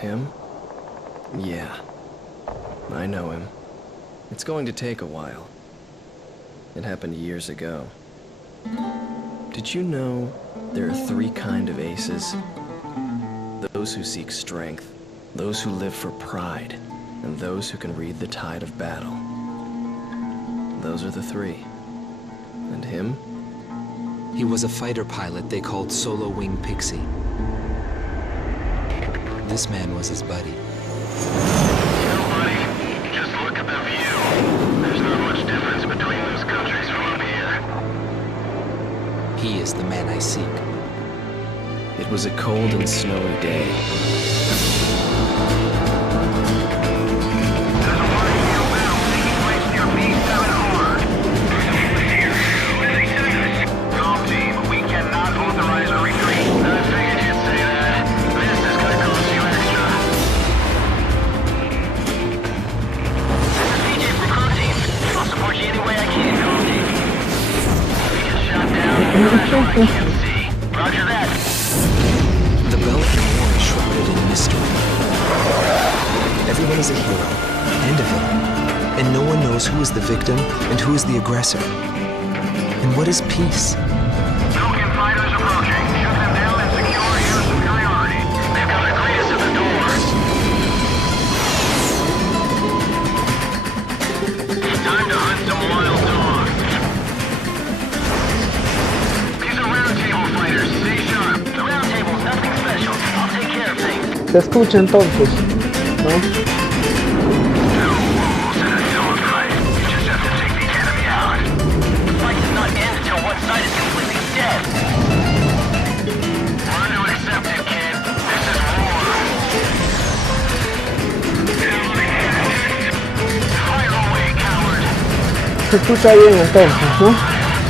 Him? Yeah. I know him. It's going to take a while. It happened years ago. Did you know there are three kinds of aces? Those who seek strength, those who live for pride, and those who can read the tide of battle. Those are the three. And him? He was a fighter pilot they called Solo Wing Pixie. This man was his buddy. Buddy, just look at the view. There's not much difference between those countries from up here. He is the man I seek. It was a cold and snowy day. There's a large scale battle taking place near B7R. Golf team, we cannot authorize a retreat. I figured you'd say that. This is gonna cost you extra. This is CJ from Crew Team. I'll support you any way I can, Golf team. We get shot down and crash on IQC. Roger that. The Belkan War is shrouded in mystery. Everyone is a hero and a villain, and no one knows who is the victim and who is the aggressor. And what is peace? Belkan fighters approaching. Shoot them down and secure air superiority. They've got a Cletus at the door. Time to hunt some wild dogs. These are round table fighters. Stay sharp. The round table's nothing special. I'll take care of things. Se escucha entonces, ¿no? No rules in a dogfight. You just have to take the enemy out. The fight does not end until one side is completely dead. Learn to accept it, kid. This is war. Fire away, coward. Se escucha bien entonces, ¿no? We will survive, Galwan.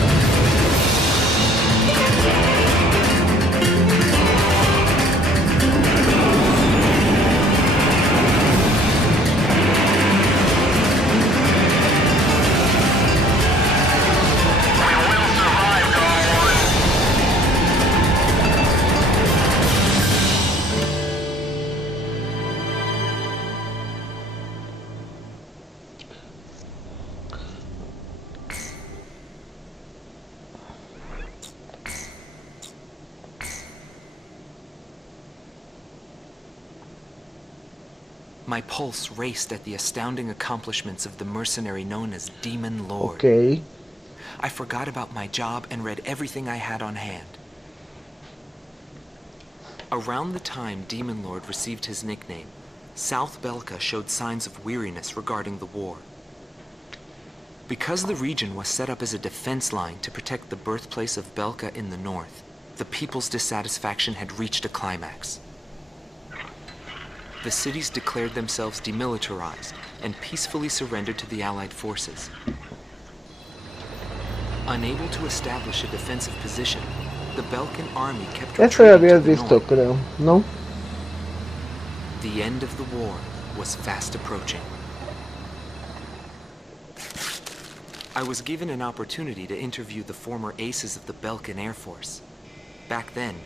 My pulse raced at the astounding accomplishments of the mercenary known as Demon Lord. Ok. I forgot about my job and read everything I had on hand. Around the time Demon Lord received his nickname, South Belka showed signs of weariness regarding the war. Because the region was set up as a defense line to protect the birthplace of Belka in the north, the people's dissatisfaction had reached a climax. The cities declared themselves demilitarized and peacefully surrendered to the Allied forces. Unable to establish a defensive position, the Belkan army kept Eso ya retreating habías to the visto, north. creo, ¿no? The end of the war was fast approaching. I was given an opportunity to interview the former aces of the Belkan Air Force. Back then,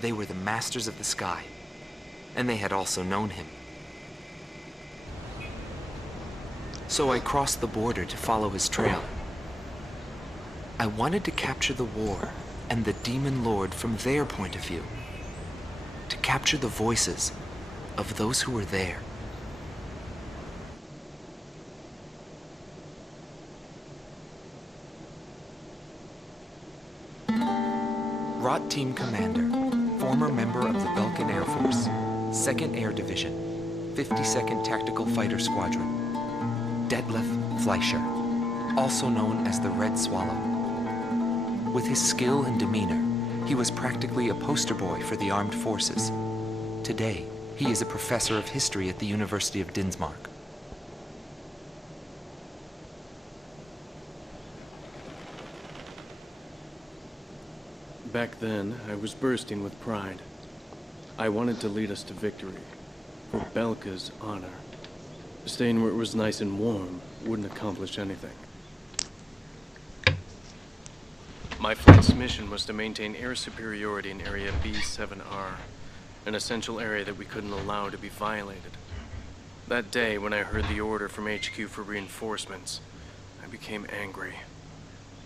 they were the masters of the sky, and they had also known him. So I crossed the border to follow his trail. I wanted to capture the war and the Demon Lord from their point of view, to capture the voices of those who were there. ROT Team Commander, former member of the Belkan Air Force, 2nd Air Division, 52nd Tactical Fighter Squadron, Detlef Fleischer, also known as the Red Swallow. With his skill and demeanor, he was practically a poster boy for the armed forces. Today, he is a professor of history at the University of Dinsmark. Back then, I was bursting with pride. I wanted to lead us to victory, for Belka's honor. Staying where it was nice and warm wouldn't accomplish anything. My flight's mission was to maintain air superiority in Area B7R. an essential area that we couldn't allow to be violated. That day, when I heard the order from HQ for reinforcements, I became angry.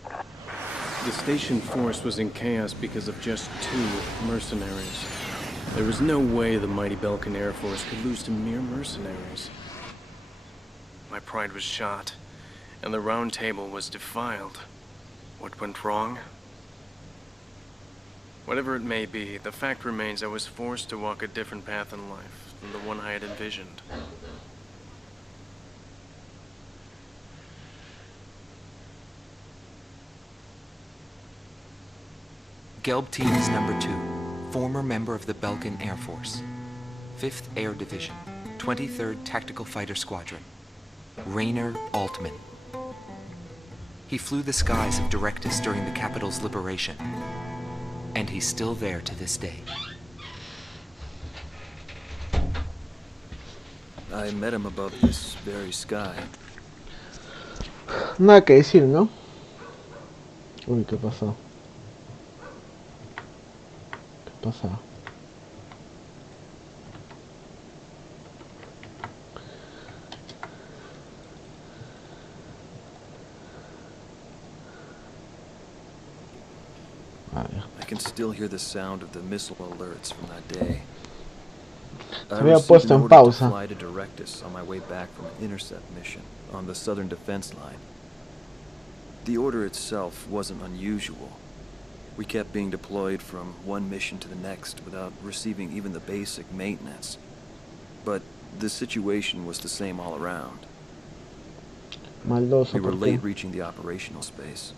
The station force was in chaos because of just 2 mercenaries. There was no way the mighty Belkan Air Force could lose to mere mercenaries. My pride was shot, and the round table was defiled. What went wrong? Whatever it may be, the fact remains I was forced to walk a different path in life than the one I had envisioned. Gelb Teams Number 2, former member of the Belkan Air Force, 5th Air Division, 23rd Tactical Fighter Squadron, Rainer Altman. He flew the skies of Directus during the capital's liberation, and he's still there to this day. I met him above this very sky. Nada que decir, ¿no? Uy, ¿qué pasó? ¿Qué pasa? I can still hear the sound of the missile alerts from that day. I había received puesto an en order to pausa. fly to Directus on my way back from an intercept mission on the southern defense line. The order itself wasn't unusual. We kept being deployed from one mission to the next without receiving even the basic maintenance. But the situation was the same all around. Maldoso, We were ¿por qué? late reaching the operational space.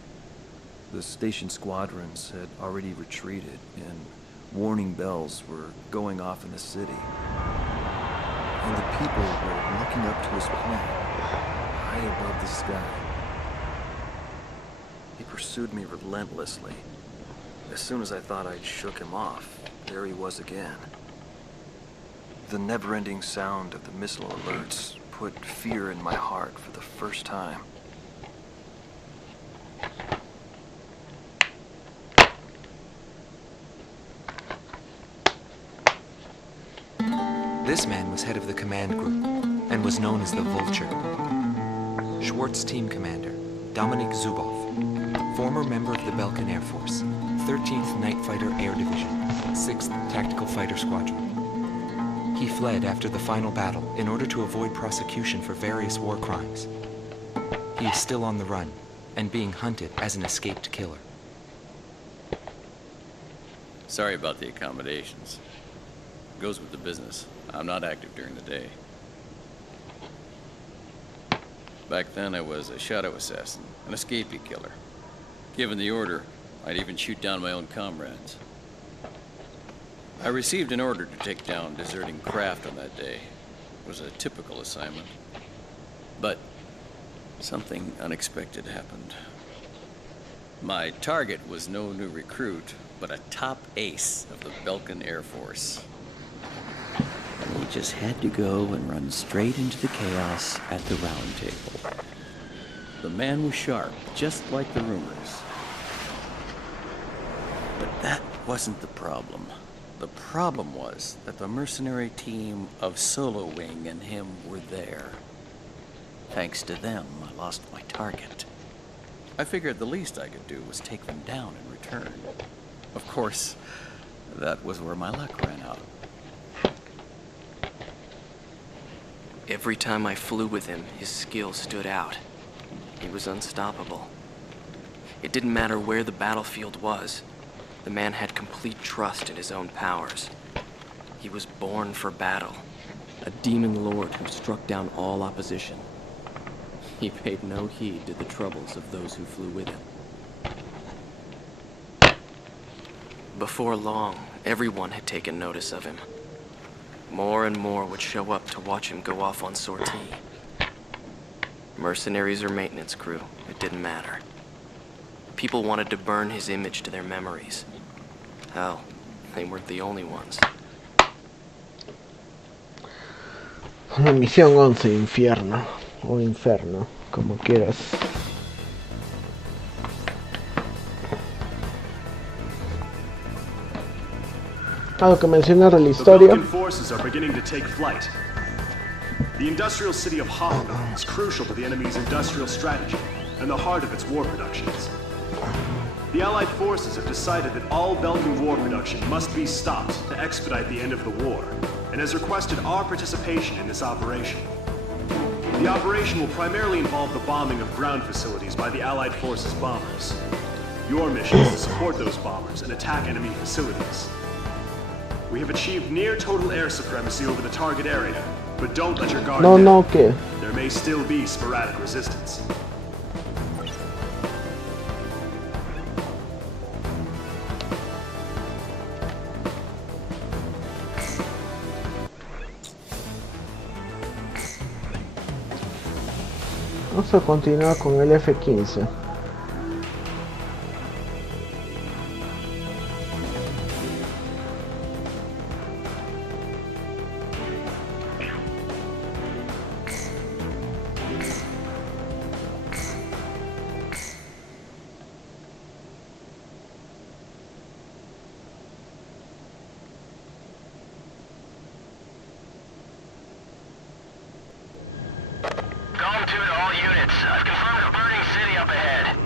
The station squadrons had already retreated, and warning bells were going off in the city. And the people were looking up to his plane, high above the sky. He pursued me relentlessly. As soon as I thought I'd shook him off, there he was again. The never-ending sound of the missile alerts put fear in my heart for the first time. This man was head of the command group and was known as the Vulture. Schwartz Team Commander, Dominik Zubov, former member of the Belkan Air Force, 13th Night Fighter Air Division, 6th Tactical Fighter Squadron. He fled after the final battle in order to avoid prosecution for various war crimes. He is still on the run and being hunted as an escaped killer. Sorry about the accommodations. Goes with the business. I'm not active during the day. Back then, I was a shadow assassin, an escapee killer. Given the order, I'd even shoot down my own comrades. I received an order to take down deserting craft on that day. It was a typical assignment. But something unexpected happened. My target was no new recruit, but a top ace of the Belkan Air Force. He just had to go and run straight into the chaos at the round table. The man was sharp, just like the rumors. But that wasn't the problem. The problem was that the mercenary team of Solo Wing and him were there. Thanks to them, I lost my target. I figured the least I could do was take them down in return. Of course, that was where my luck ran out. Every time I flew with him, his skill stood out. He was unstoppable. It didn't matter where the battlefield was. The man had complete trust in his own powers. He was born for battle. A demon lord who struck down all opposition. He paid no heed to the troubles of those who flew with him. Before long, everyone had taken notice of him. More and more would show up to watch him go off on sortie. Mercenaries or maintenance crew, it didn't matter. People wanted to burn his image to their memories. Hell, they weren't the only ones. La misión 11, infierno. O inferno, como quieras. Algo que mencionar de la The historia. Belkan forces are beginning to take flight. The industrial city of Hoffman is crucial to the enemy's industrial strategy and the heart of its war productions. The Allied forces have decided that all Belkan war production must be stopped to expedite the end of the war, and has requested our participation in this operation. The operation will primarily involve the bombing of ground facilities by the Allied forces' bombers. Your mission is to support those bombers and attack enemy facilities. We have achieved near total air supremacy over the target area, but don't let your guard down. No, ¿qué? There may still be sporadic resistance. Vamos a continuar con el F-15. Gone to it, all units. I've confirmed a burning city up ahead.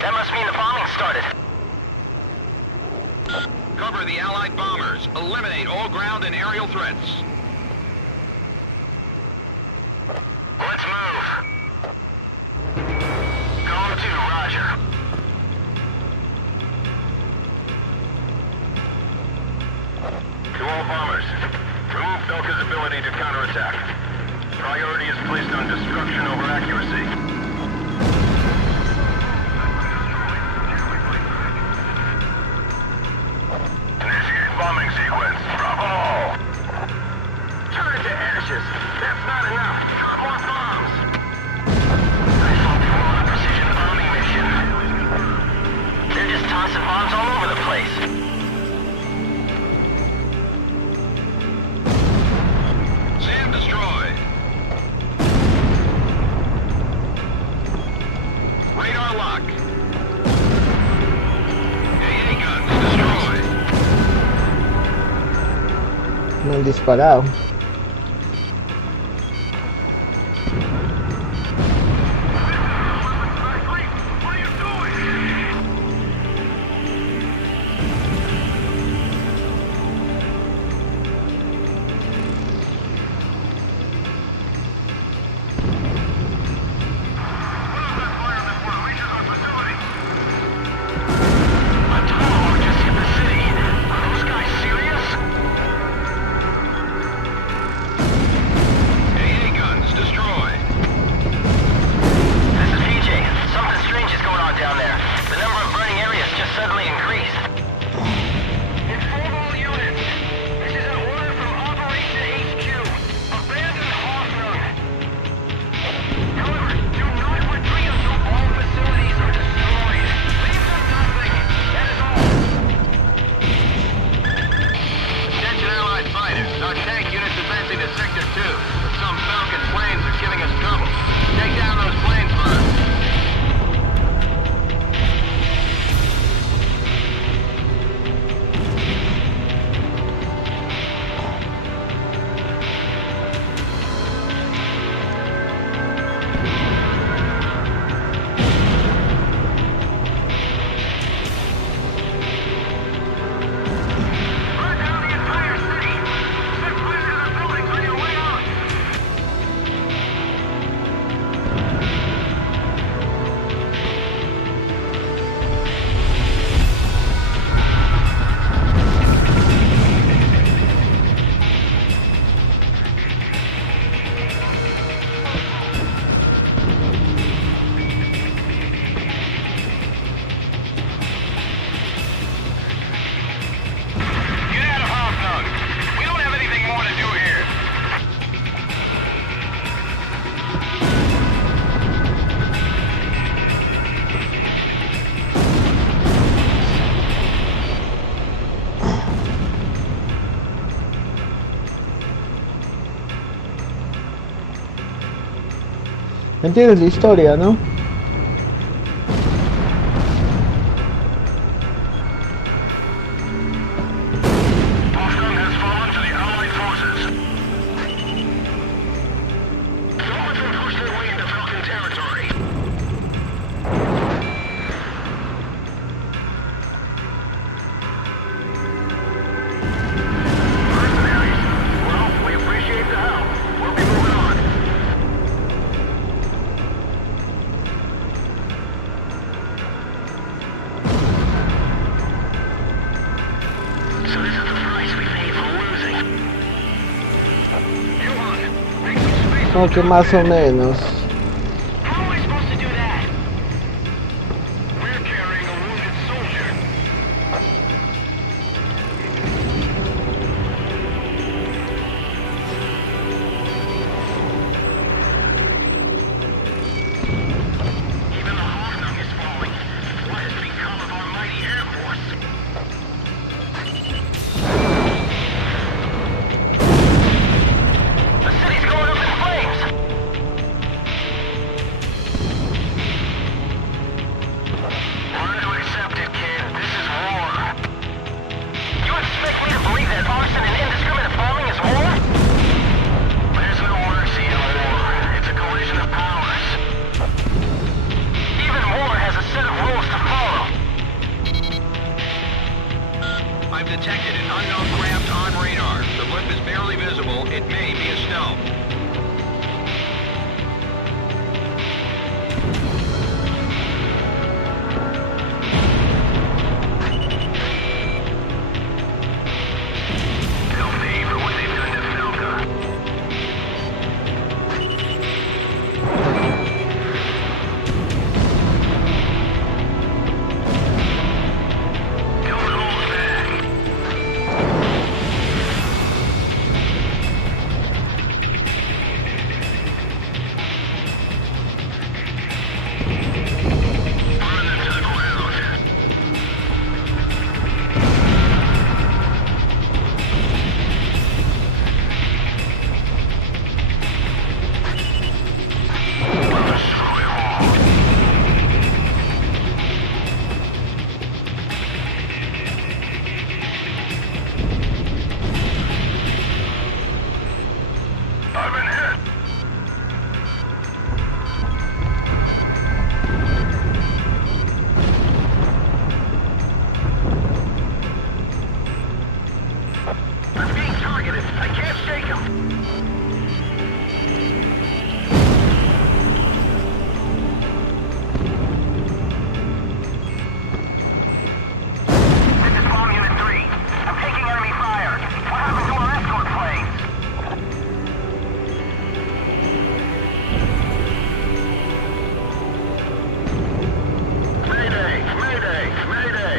That must mean the bombing started. Cover the Allied bombers. Eliminate all ground and aerial threats. Let's move. Gone to, roger. To all bombers, remove Belka's ability to counterattack. Priority is placed on destruction over accuracy. Initiate bombing sequence. Drop them all. Turn it to ashes. That's not enough. Drop more bombs. I thought they were on a precision bombing mission. They're just tossing bombs all over the place. SAM destroyed. Radar lock. AA guns destroyed. Me han disparado. What are you doing? A tomahawk just hit the city. Are those guys serious? AA guns destroyed. This is PJ. Something strange is going on down there. The number of burning areas just suddenly increased. Inform all units. This is an order from Operation HQ. Abandon Hoffnung. However, do not retreat until all facilities are destroyed. Leave them nothing. That is all. Attention Allied fighters. Our tank unit's advancing to Sector 2. Some Falcon planes are giving us trouble. Take down those planes for us. Burn down the entire city. Set fire to the buildings on your way out. Get out of Hoffnung. We don't have anything more to do here. ¿Entiendes la historia, no? Como que más o menos. How am I supposed to do that? We're carrying a wounded soldier. Even the Hoffnung is falling. What has become of our mighty Air Force? The city's going up in flames! Learn to accept it, kid. This is war. You expect me to believe that arson and indiscriminate bombing is war? There's no mercy in war. It's a collision of powers. Even war has a set of rules to follow. I've detected an unknown craft on radar. The blip is barely visible. It may be a stealth. They'll pay for what they've done to Belkan. Don't hold back. Burn them to the ground. Destroy all. I've been hit. I'm being targeted. I can't shake him. This is Bomb Unit 3. I'm taking enemy fire. What happened to our escort planes? Mayday! Mayday! Mayday!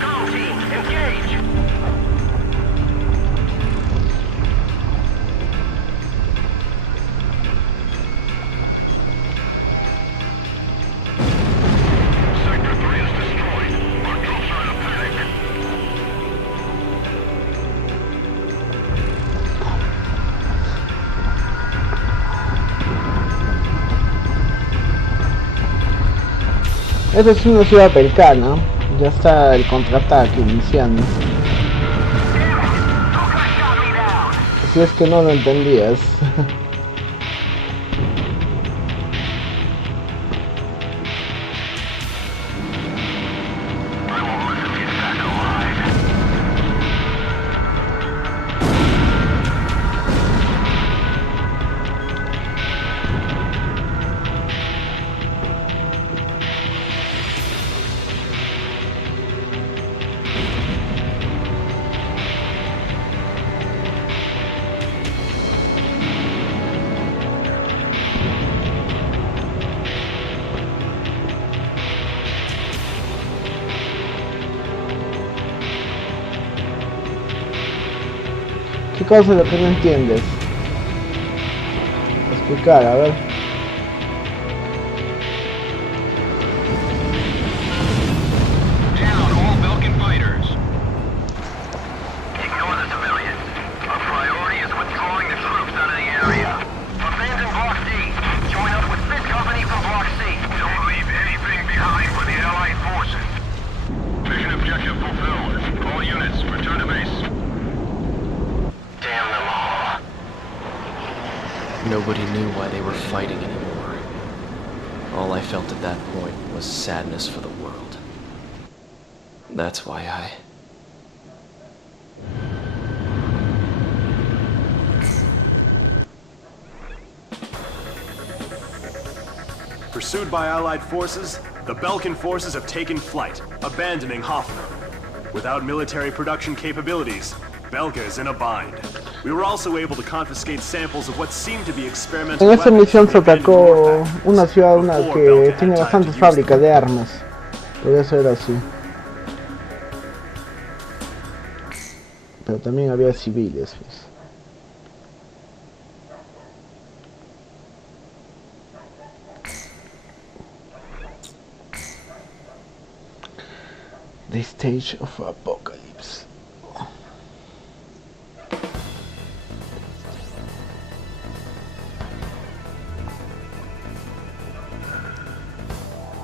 Go team, engage! Sector 3 is destroyed. Our troops are in a panic. Esta es una ciudad Belkan, ¿no? Ya está el contraataque iniciando. Si es que no lo entendías. I won't let them get back alive. ¿Qué cosa es lo que no entiendes? Explicar, a ver. Down all Belkan fighters. Ignore the civilians. Our priority is withdrawing the troops out of the area. Abandon Block D. Join up with this company from Block C. Don't leave anything behind for the Allied forces. Mission objective fulfilled. All units, return to base. Damn them all. Nobody knew why they were fighting anymore. All I felt at that point was sadness for the world. That's why I... Pursued by Allied forces, The Belkan forces have taken flight, abandoning Hoffman. Without military production capabilities, Belka is in a bind. We were also able to confiscate samples of what seemed to be experimental En esa weapons misión se from abandoned atacó warfare una ciudad before que Belka had tiene time bastantes to use fábricas them. de armas. Por eso era así. Pero también había civiles, pues. The stage of apocalypse.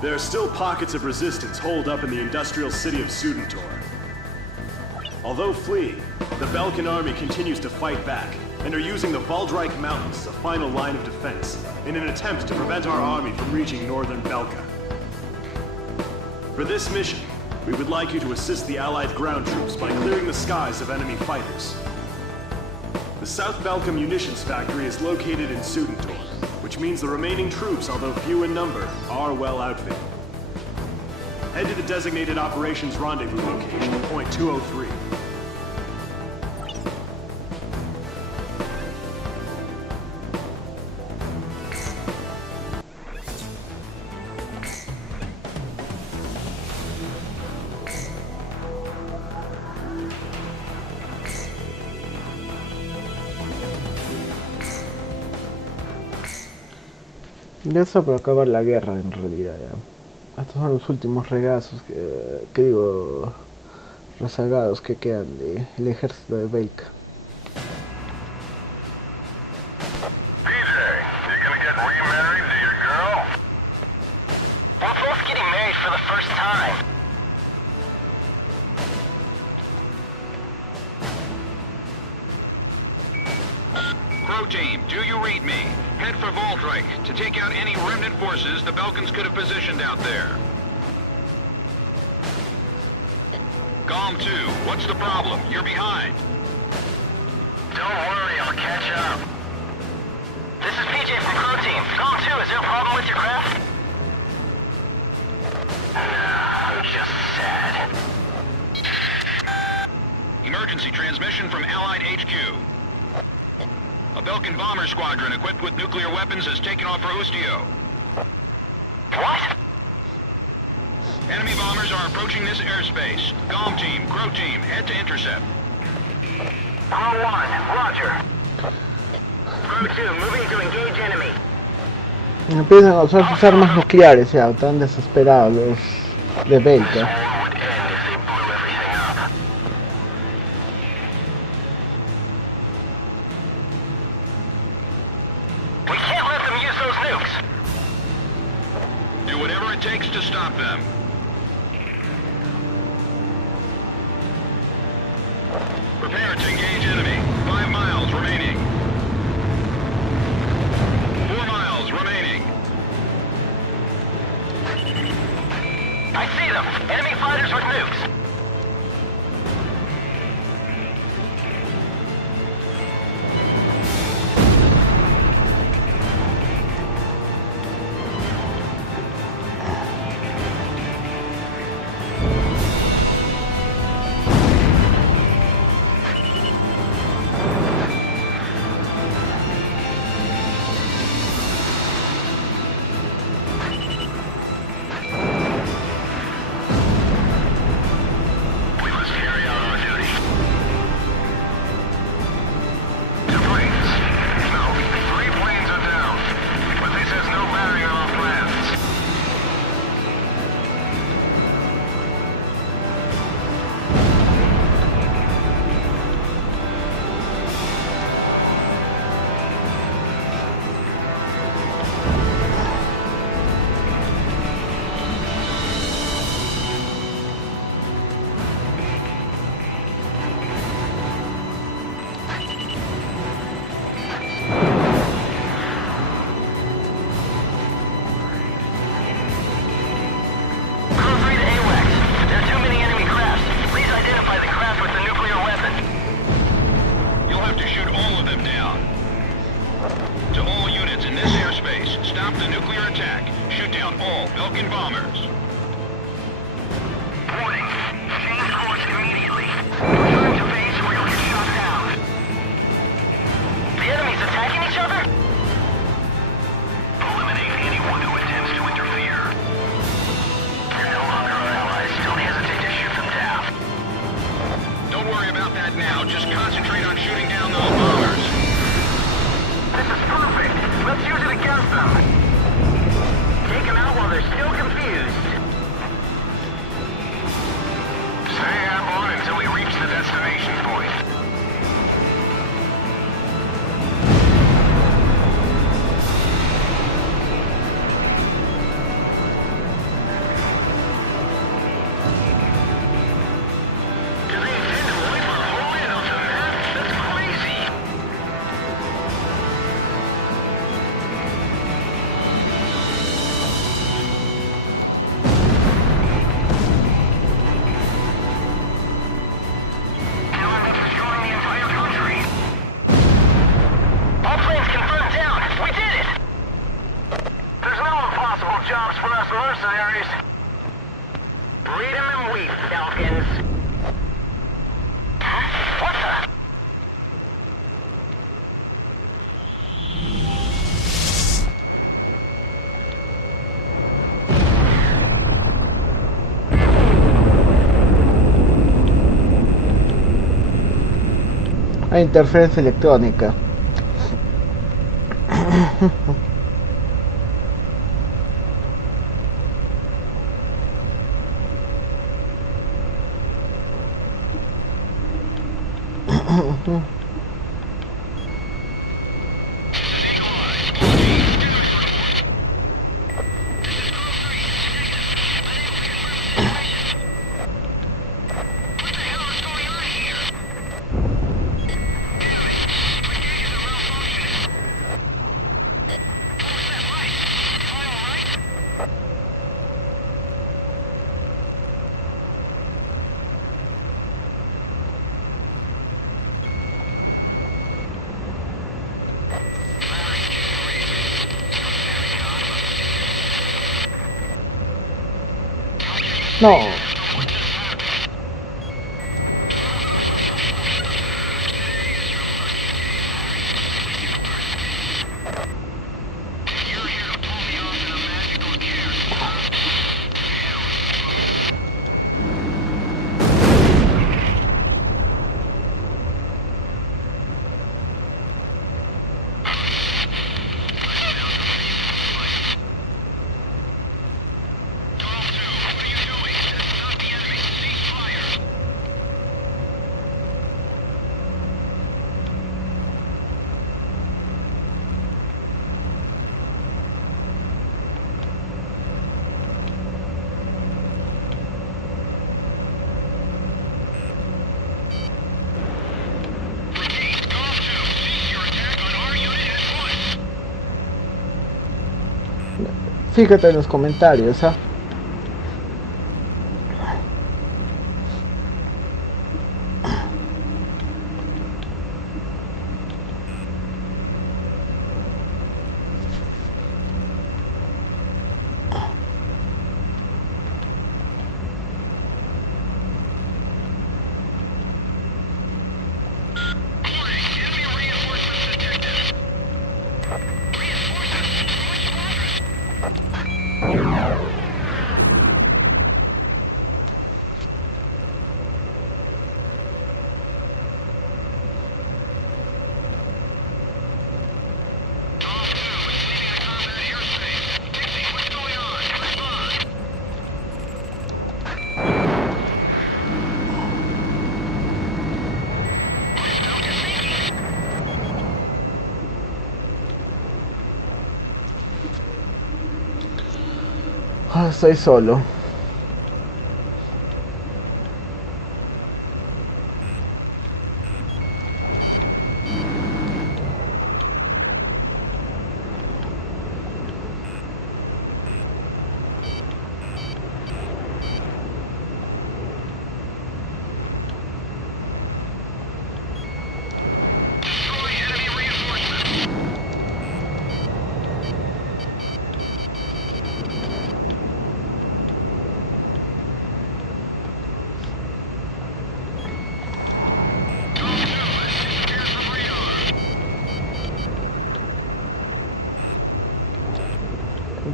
There are still pockets of resistance holed up in the industrial city of Sudentor. Although fleeing, the Belkan army continues to fight back, and are using the Valdreich Mountains as a final line of defense, in an attempt to prevent our army from reaching northern Belka. For this mission, we would like you to assist the Allied ground troops by clearing the skies of enemy fighters. The South Belka munitions factory is located in Sudentor, which means the remaining troops, although few in number, are well outfitted. Head to the designated operations rendezvous location, point 203. Ya está por acabar la guerra en realidad ya. Estos son los últimos regazos que digo rezagados que quedan del ejército de Belka. PJ, you gonna get remarried to your girl? We're both getting married for the first time. Crow team, do you read me? Head for Valdreich to take out any remnant forces the Belkans could have positioned out there. Golem 2, what's the problem? You're behind. Don't worry, I'll catch up. This is PJ from Crow Team. Golem 2, is there a problem with your craft? I'm just sad. Emergency transmission from Allied HQ. A Belkan bomber squadron equipped with nuclear weapons has taken off for Ustio. What? Enemy bombers are approaching this airspace. Golem team, Crow team, head to intercept. Crow 1, roger. Crow 2, moving to engage enemy. Empiezan a usar sus armas nucleares ya, están desesperados los de Belka. Would end if they blew everything up. We can't let them use those nukes. Do whatever it takes to stop them. Prepare to engage enemy. 5 miles remaining. 4 miles remaining. I see them. Enemy fighters with nukes. We must carry out our duty. 2 planes. No, 3 planes are down. But this has no bearing on our plans. Crew 3 to AWACS. There are too many enemy crafts. Please identify the craft with the nuclear weapon. You'll have to shoot all of them down. To all units in this airspace, stop the nuclear attack. Shoot down all Belkan bombers. attack now. Just concentrate on shooting down those bombers. This is perfect. Let's use it against them. Take them out while they're still confused. Stay airborne until we reach the destination point. Do they intend to wipe our homeland off the map? That's crazy. Now I'm destroying the entire country. All planes confirmed down. We did it! There's no impossible jobs for us mercenaries. Read 'em and weep, Falcons. Huh? What the? Hay interferencia electrónica. No. Fíjate en los comentarios, ¿ah? Estoy solo.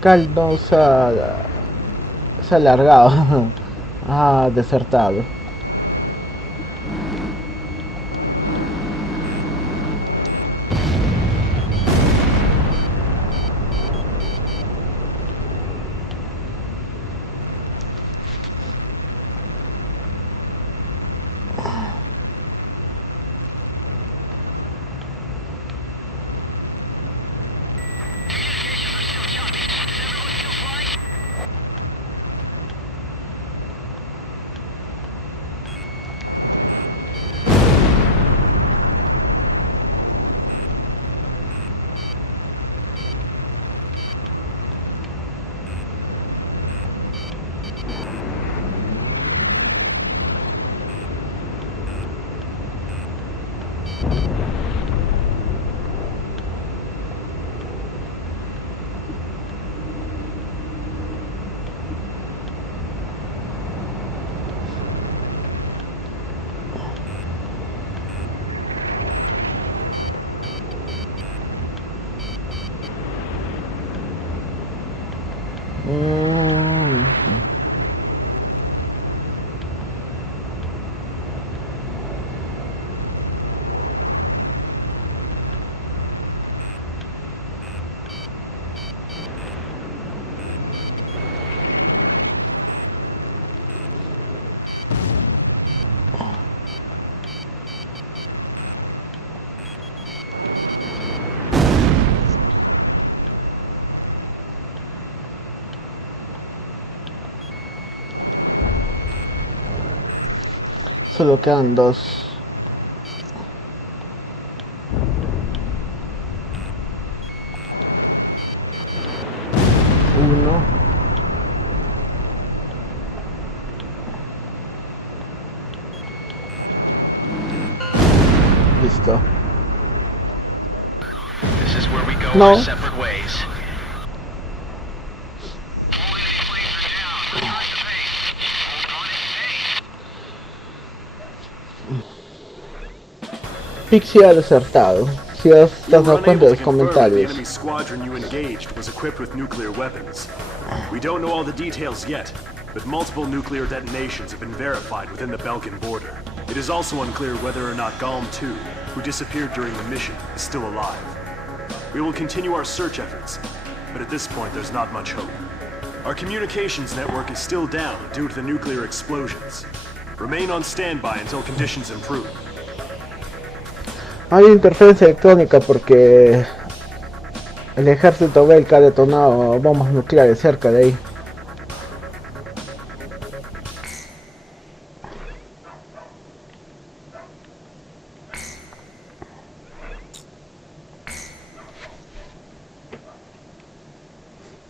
Gal no se ha alargado, ha desertado. Solo quedan dos. Uno. Listo. This is where we go No. our separate ways. Pixie ha desertado. Si os You das were cuenta unable de to los confirm if the comentarios. enemy squadron you engaged was equipped with nuclear weapons. We don't know all the details yet, but multiple nuclear detonations have been verified within the Belkan border. It is also unclear whether or not Galm 2, who disappeared during the mission, is still alive. We will continue our search efforts, but at this point there's not much hope. Our communications network is still down due to the nuclear explosions. Remain on standby until conditions improve. Hay interferencia electrónica porque el ejército belga ha detonado bombas nucleares cerca de ahí.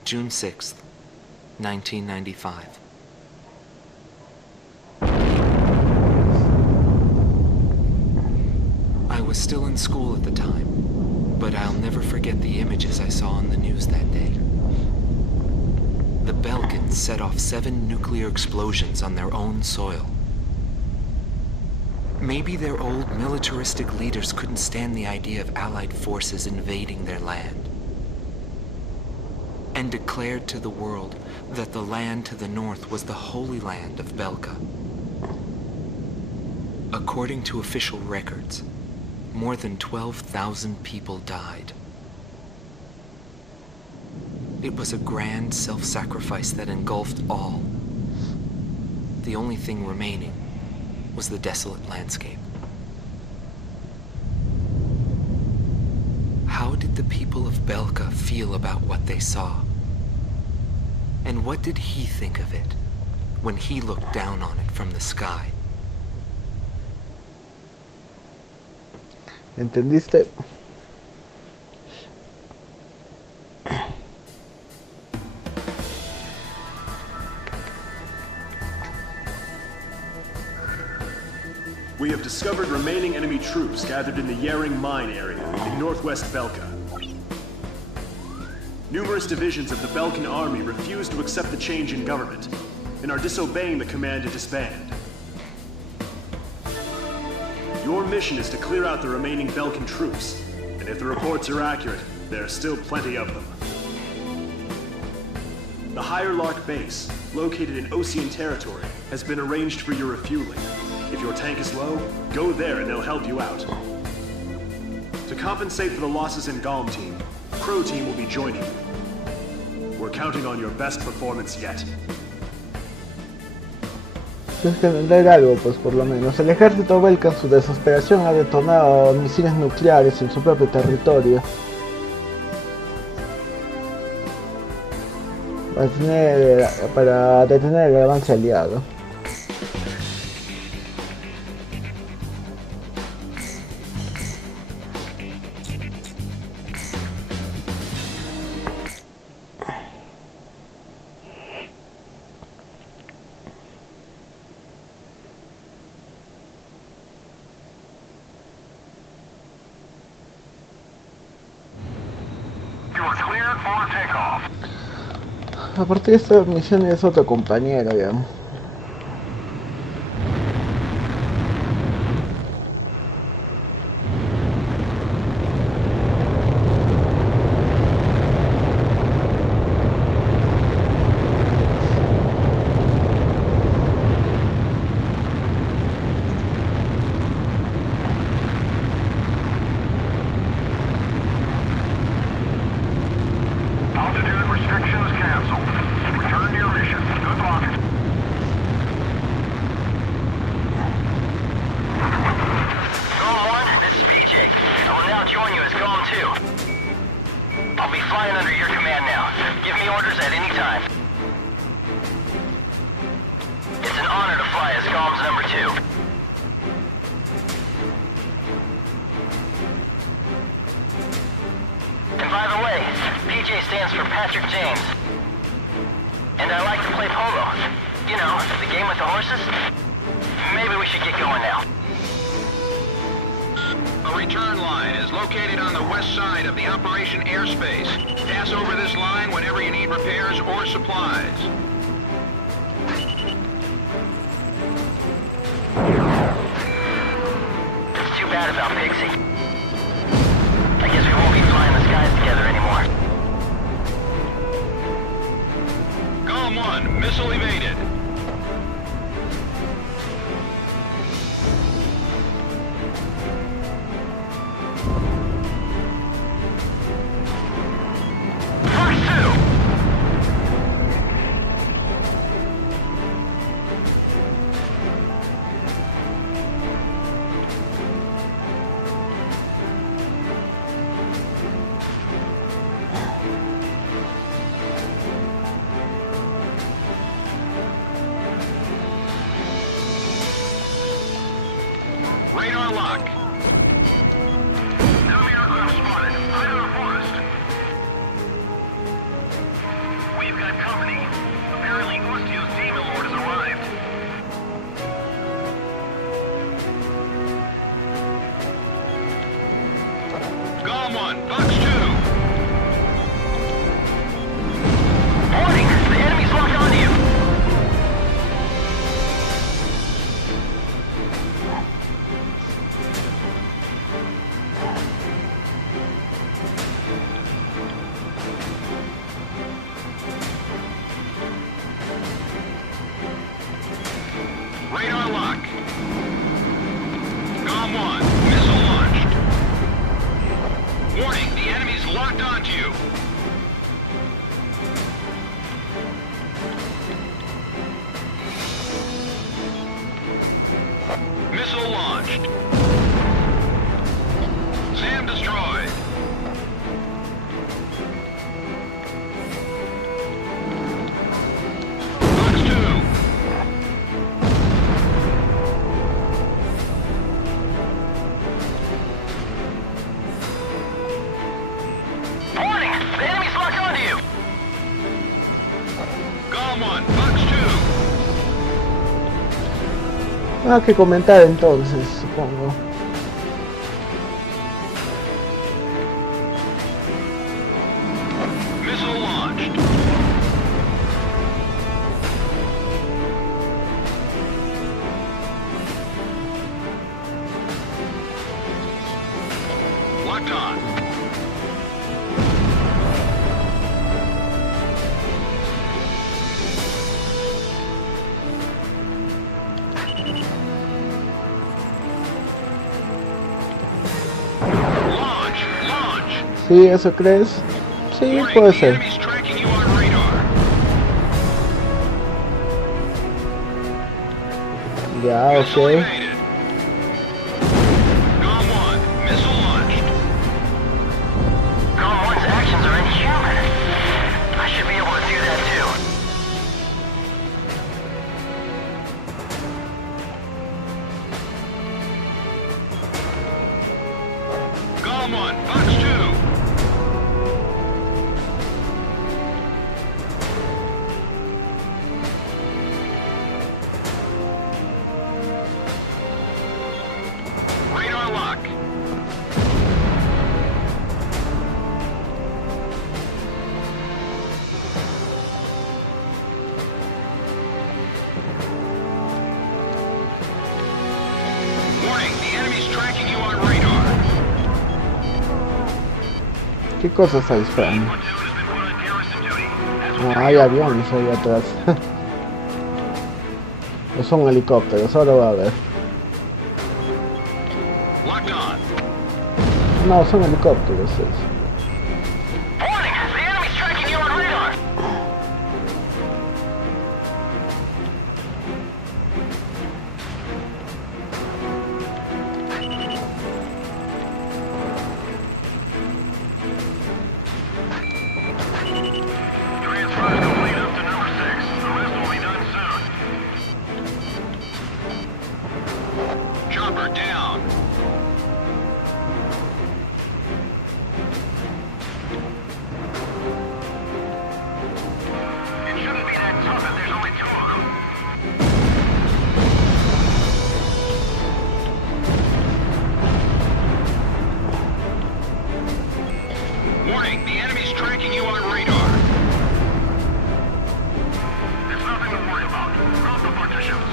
June 6th, 1995. I was still in school at the time, but I'll never forget the images I saw on the news that day. The Belkans set off 7 nuclear explosions on their own soil. Maybe their old militaristic leaders couldn't stand the idea of Allied forces invading their land, and declared to the world that the land to the north was the Holy Land of Belka. According to official records, more than 12,000 people died. It was a grand self-sacrifice that engulfed all. The only thing remaining was the desolate landscape. How did the people of Belka feel about what they saw? And what did he think of it when he looked down on it from the sky? ¿Entendiste? We have discovered remaining enemy troops gathered in the Yering mine area in northwest Belka. Numerous divisions of the Belkan army refuse to accept the change in government and are disobeying the command to disband. Your mission is to clear out the remaining Belkan troops, and if the reports are accurate, there are still plenty of them. The Higher Lark base, located in Osean territory, has been arranged for your refueling. If your tank is low, go there and they'll help you out. To compensate for the losses in Galm team, Crow team will be joining you. We're counting on your best performance yet. Tienes que entender algo, pues por lo menos. El ejército belga en su desesperación ha detonado misiles nucleares en su propio territorio. Para detener el avance aliado. Aparte de esta misión es otro compañero, ya. PJ stands for Patrick James. And I like to play polo. You know, the game with the horses. Maybe we should get going now. A return line is located on the west side of the operation airspace. Pass over this line whenever you need repairs or supplies. It's too bad about Pixie. I guess we won't be flying the skies together anymore. Column 1, missile evaded. Radar lock. Enemy aircraft spotted. Hide in the forest. We've got company. Apparently Ustio's demon lord has arrived. Golem 1, Box 2. Warning! The enemy's locked onto you! Radar lock. Golem 1, missile launched. Warning, the enemy's locked onto you. Missile launched. SAM destroyed. Box 2. Warning! The enemy's locked onto you! Golem 1, Box 2. Nada que comentar entonces, supongo. Missile launched. Locked on. Launch! Launch! ¿Sí, eso crees? Sí, Warning, puede the ser. enemy's tracking you on radar. Ya, Missile ok. evaded. Golem 1, missile launched. Golem 1's actions are inhuman. I should be able to do that too. Golem 1, Box 2. Radar lock. Warning, the enemy's tracking you on radar. ¿Qué cosa está disparando? Platoon has been put on garrison duty. That's Ah, hay aviones ahí atrás. O son helicópteros, ahora va a ver. locked on. No, son helicópteros. Warning! The enemy's tracking you on radar! Transfer's complete up to number 6. The rest will be done soon. Chopper down. tracking you on radar. There's nothing to worry about. Drop the partitions.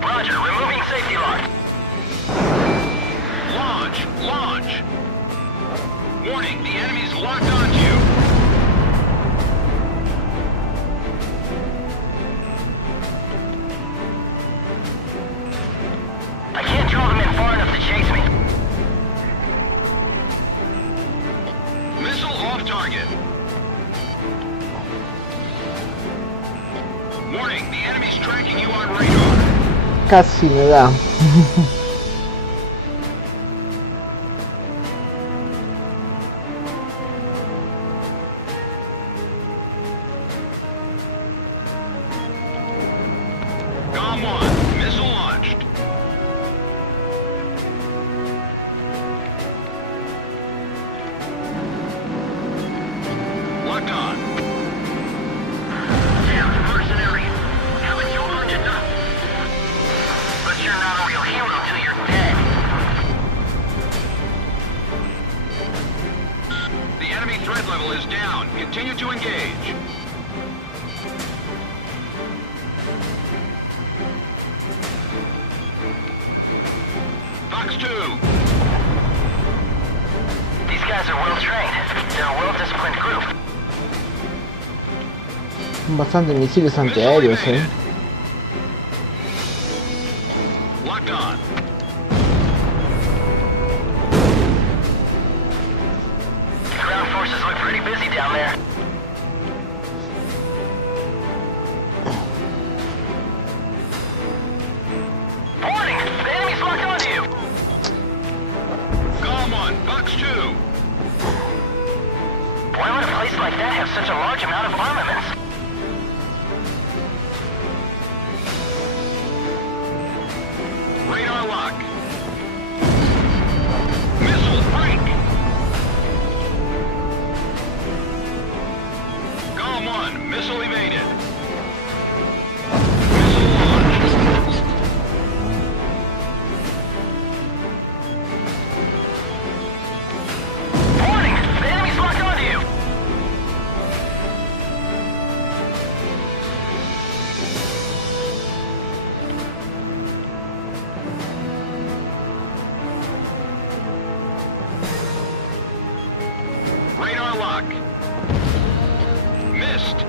Roger, removing safety lock. Launch! Warning, the enemy's locked onto you. I can't draw them in far enough to chase me. Missile off target. Warning, the enemy's tracking you on radar. Casi me da. Gom 1, missile launched. Locked on. Damn, mercenary. Haven't you learned enough? But you're not a real hero till you're dead. The enemy threat level is down. Continue to engage. Fox 2. These guys are well trained. They're a well-disciplined group. Bastante misiles antiaéreos, Locked on. Ground forces look pretty busy down there. Warning! The enemy's locked onto you! Gom 1, Fox 2. Why would a place like that have such a large amount of armaments? Radar lock. Missile break. Gom 1, missile evaded. Missile launched. Warning! The enemy's locked onto you! Radar lock. Missed.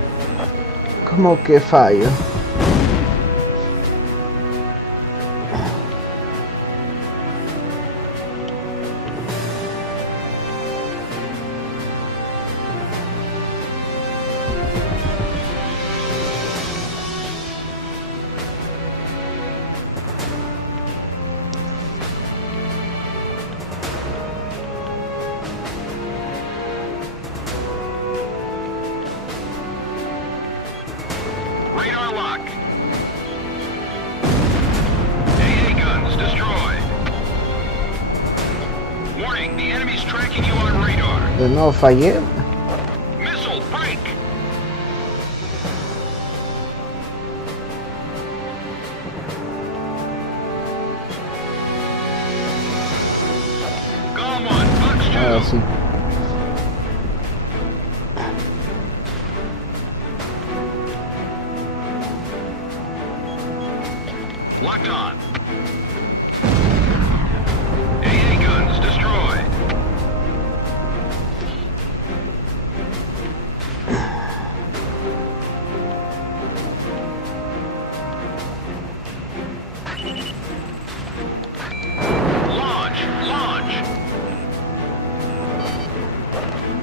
Como que fallo. Radar lock. AA guns destroyed. Warning, the enemy's tracking you on radar. De nuevo fallé. Missile break. Gom 1, Fox 2. Ahora sí. Locked on. AA guns destroyed. Launch.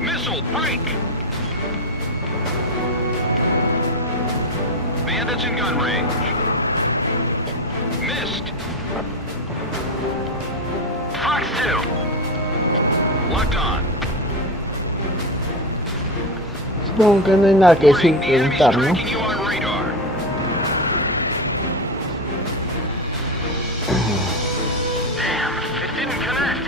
Missile break. Bandits in gun range. Missed. Fox 2! Locked on. Supongo que no hay nada que decir, Warning, the enemy's preguntar, ¿no? tracking you on radar. Damn, it didn't connect.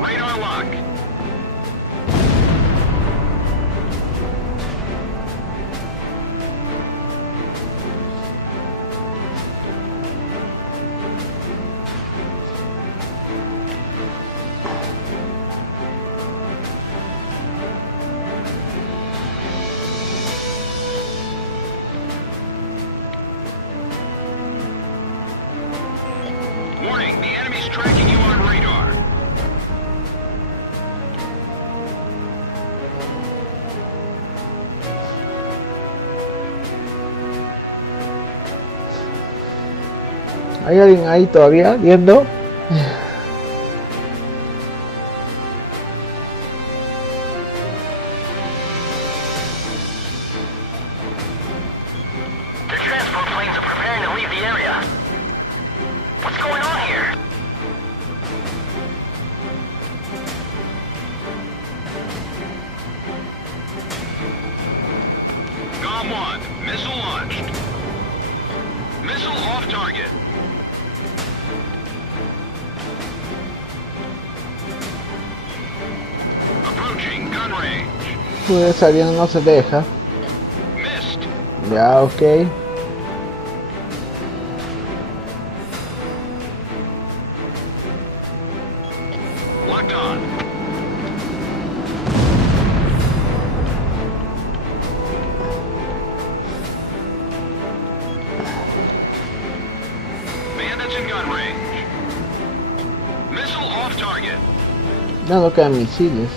Radar lock. Warning, the enemy's tracking you on radar. ¿Hay alguien ahí todavía viendo? The transport planes are preparing to leave the area. What's going on here? GOM 1, missile launched. Missile off target. Approaching gun range. Pues alguien no se deja. Missed. Ya, ok. Locked on. Bandits in gun range. Missile off target. Ya no quedan misiles.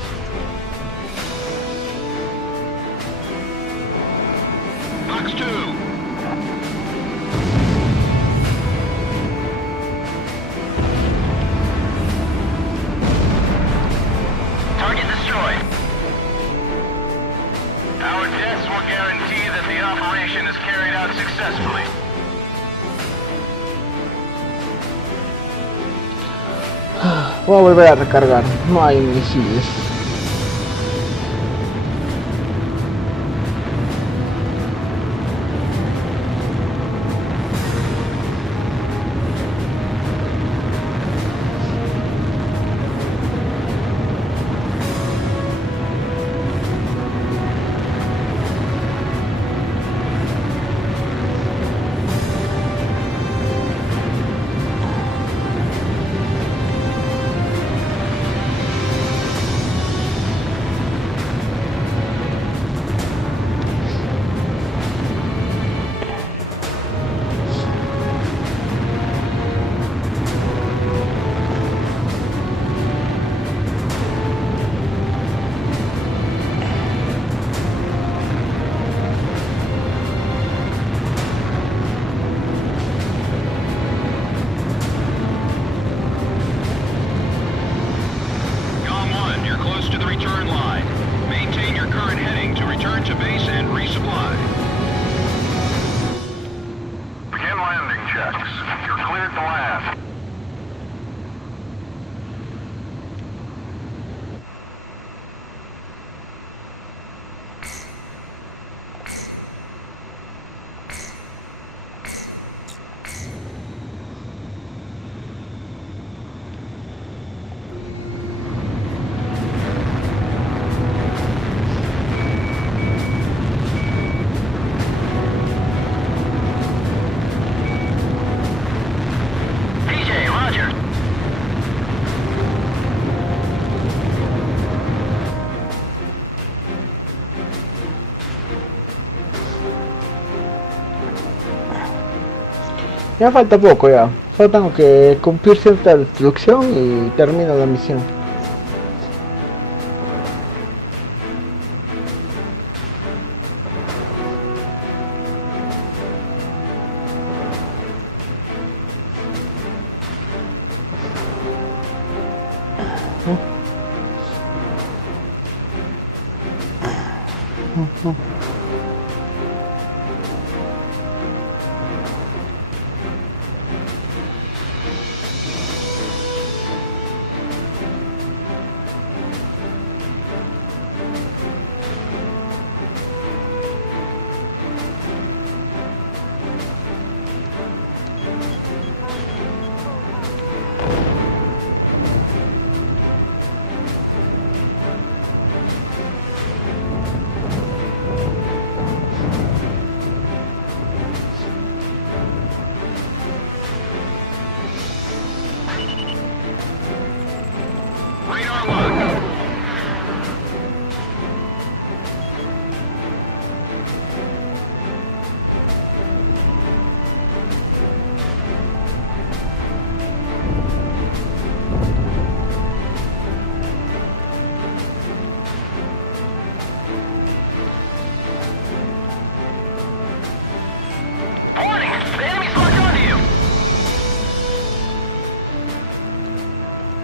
Box 2. Target destroyed. Our tests will guarantee that the operation is carried out successfully. Voy a volver a recargar. No hay misiles. GOM 1, you're close to the return line. Maintain your current heading to return to base and resupply. Begin landing checks. You're cleared to land. PJ, Roger. Ya falta poco ya. Solo tengo que cumplir cierta destrucción y termino la misión.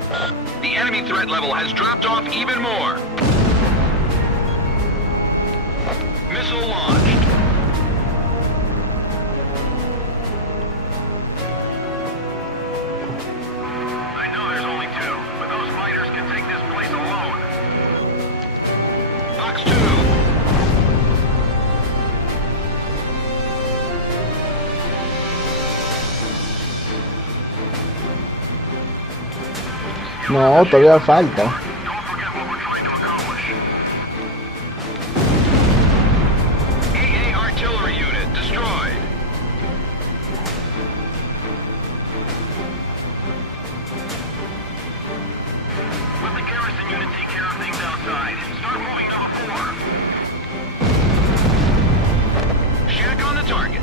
The enemy threat level has dropped off even more. Missile launched. I know there's only two, but those fighters can take this place alone. Fox 2. No, todavía falta. Don't forget what we're trying to accomplish. AA artillery unit destroyed. Let the garrison unit take care of things outside. Start moving number 4. Shack on the target.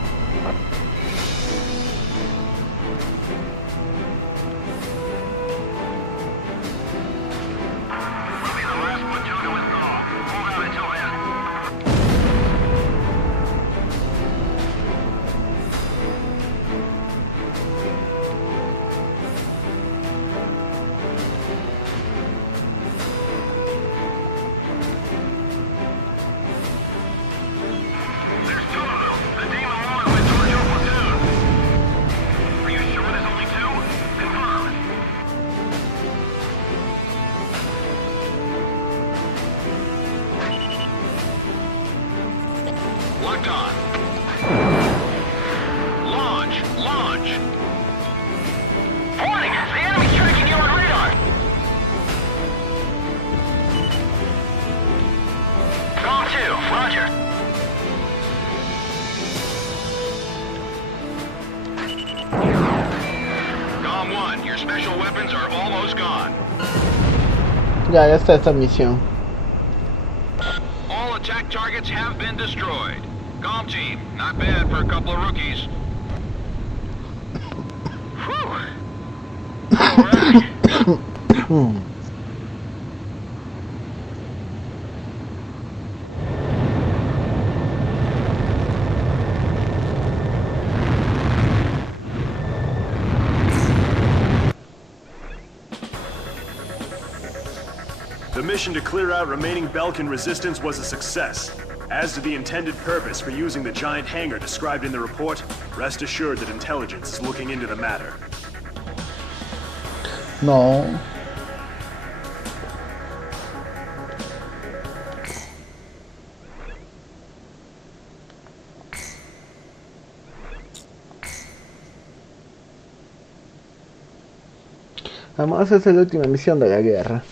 We'll be the last platoon to withdraw. Hold out until then. There's two of them. The Demon Woman went towards your platoon. Are you sure there's only two? Confirm. Locked on. Launch! Launch! Warning! The enemy's tracking you on radar! Zone 2, roger. Zone 1, your special weapons are almost gone. Ya está esta misión. All attack targets have been destroyed. Golf team, not bad for a couple of rookies. Whew. All right. The mission to clear out remaining Belkan resistance was a success. As to the intended purpose for using the giant hangar described in the report, rest assured that intelligence is looking into the matter. No. Además, esa es la última misión de la guerra.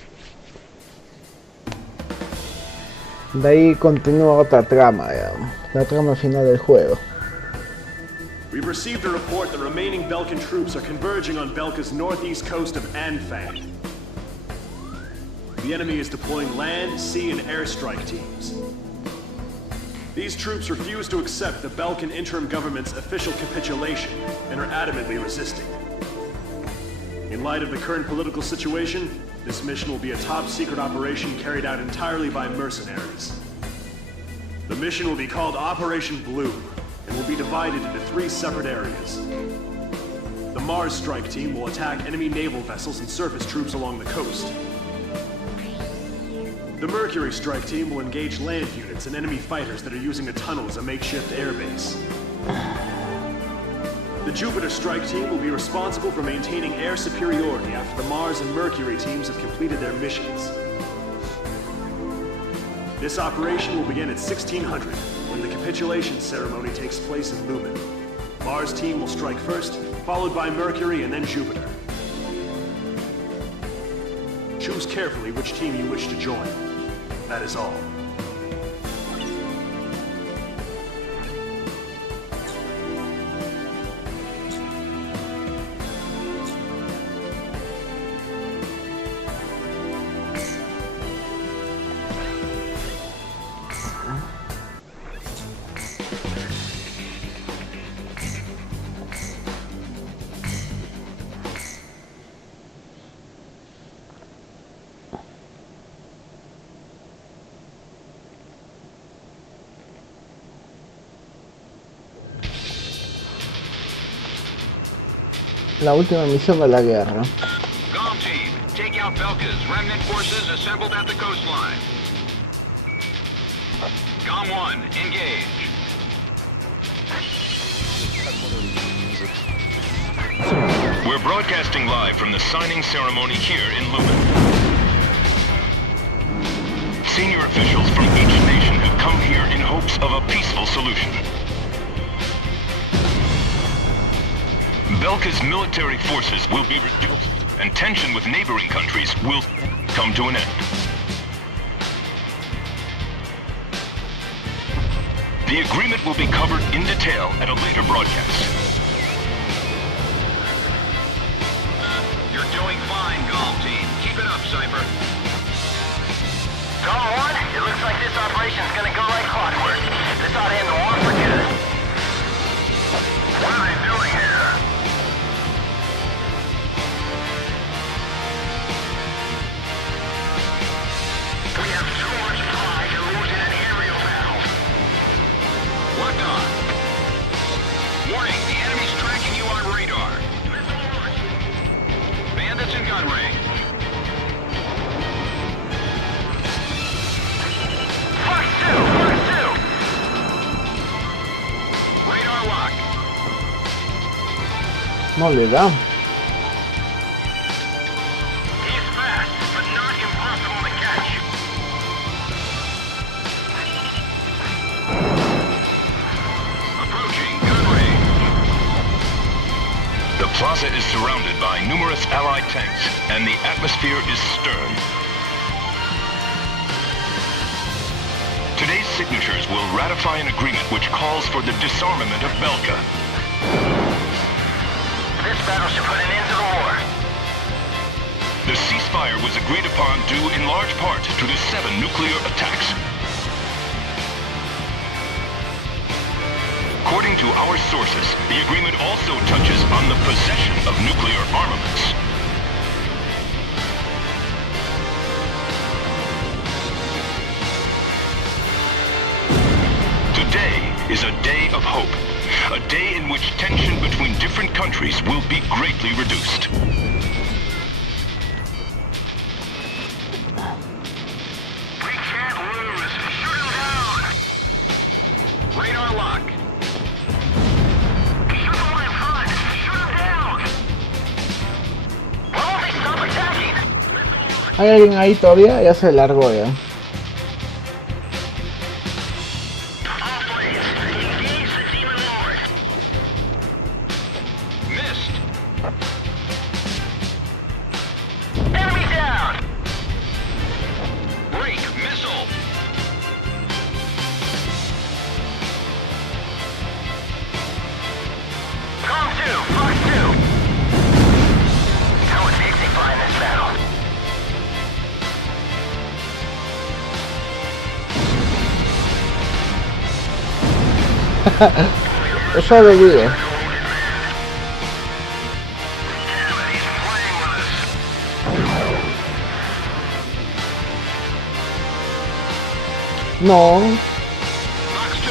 De ahí continúa otra trama, digamos, la trama final del juego. We've received a report that remaining Belkan troops are converging on Belka's northeast coast of Anfang. The enemy is deploying land, sea, and airstrike teams. These troops refuse to accept the Belkan interim government's official capitulation and are adamantly resisting. In light of the current political situation, this mission will be a top-secret operation carried out entirely by mercenaries. The mission will be called Operation Blue, and will be divided into 3 separate areas. The Mars strike team will attack enemy naval vessels and surface troops along the coast. The Mercury strike team will engage land units and enemy fighters that are using a tunnel as a makeshift airbase. The Jupiter strike team will be responsible for maintaining air superiority after the Mars and Mercury teams have completed their missions. This operation will begin at 1600, when the capitulation ceremony takes place in Lumen. Mars team will strike first, followed by Mercury and then Jupiter. Choose carefully which team you wish to join. That is all. La última misión de la guerra. Golf team, take out Belkas. Remnant forces assembled at the coastline. COM 1, engage. We're broadcasting live from the signing ceremony here in Lumen. Senior officials from each nation have come here in hopes of a peaceful solution. Belka's military forces will be reduced, and tension with neighboring countries will come to an end. The agreement will be covered in detail at a later broadcast. You're doing fine, Golf Team. Keep it up, Cypher. COM 1, it looks like this operation's gonna go like clockwork. This ought to end the war for good. What are they doing here? We have too much pride to lose in an aerial battle. Locked on. Warning, the enemy's tracking you on radar. Bandits in gun range. Fox 2! Radar lock. No le da. He's fast, but not impossible to catch. Approaching gun range. The plaza is surrounded by numerous Allied tanks, and the atmosphere is stern. Today's signatures will ratify an agreement which calls for the disarmament of Belka. This battle should put an end to the war. The ceasefire was agreed upon due in large part to the 7 nuclear attacks. According to our sources, the agreement also touches on the possession of nuclear armaments. Today is a day of hope, a day in which tension between different countries will be greatly reduced. We can't lose. Shoot him down! Radar lock. Shoot the one in front! Shoot him down! Why won't they stop attacking? ¿Hay alguien ahí todavía? Ya se largó ya. Missed. Enemy down! Break. Missile. COM 2, Fox 2! How is Dixie flying this battle? Eso ha debido. Damn it, he's playing with us. No. Fox 2.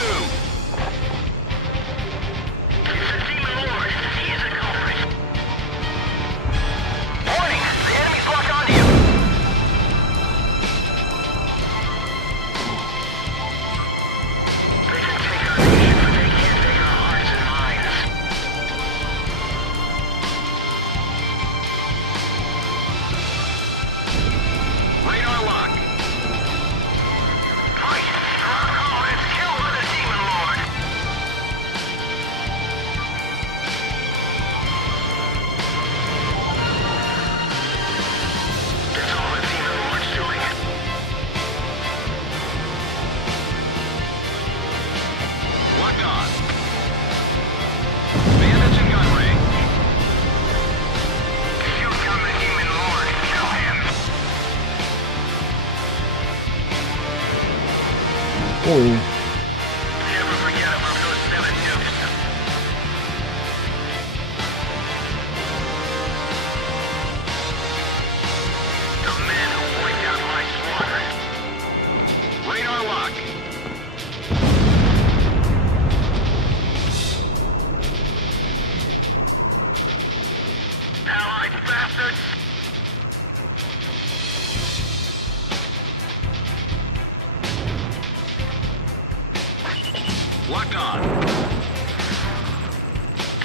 It's the Demon Lord. He is a culprit. Warning! The enemy's locked onto you! They can take our nation, but they can't take our hearts and minds. Radar lock. Fight! Stronghold is killed by the Demon Lord! That's all the Demon Lord's doing. Locked on. Bandits in gun range. Shoot down the Demon Lord. Kill him. Uy. Never forget about those 7 nukes. The men who wiped out my squadron. Radar lock. Allied bastards! Locked on.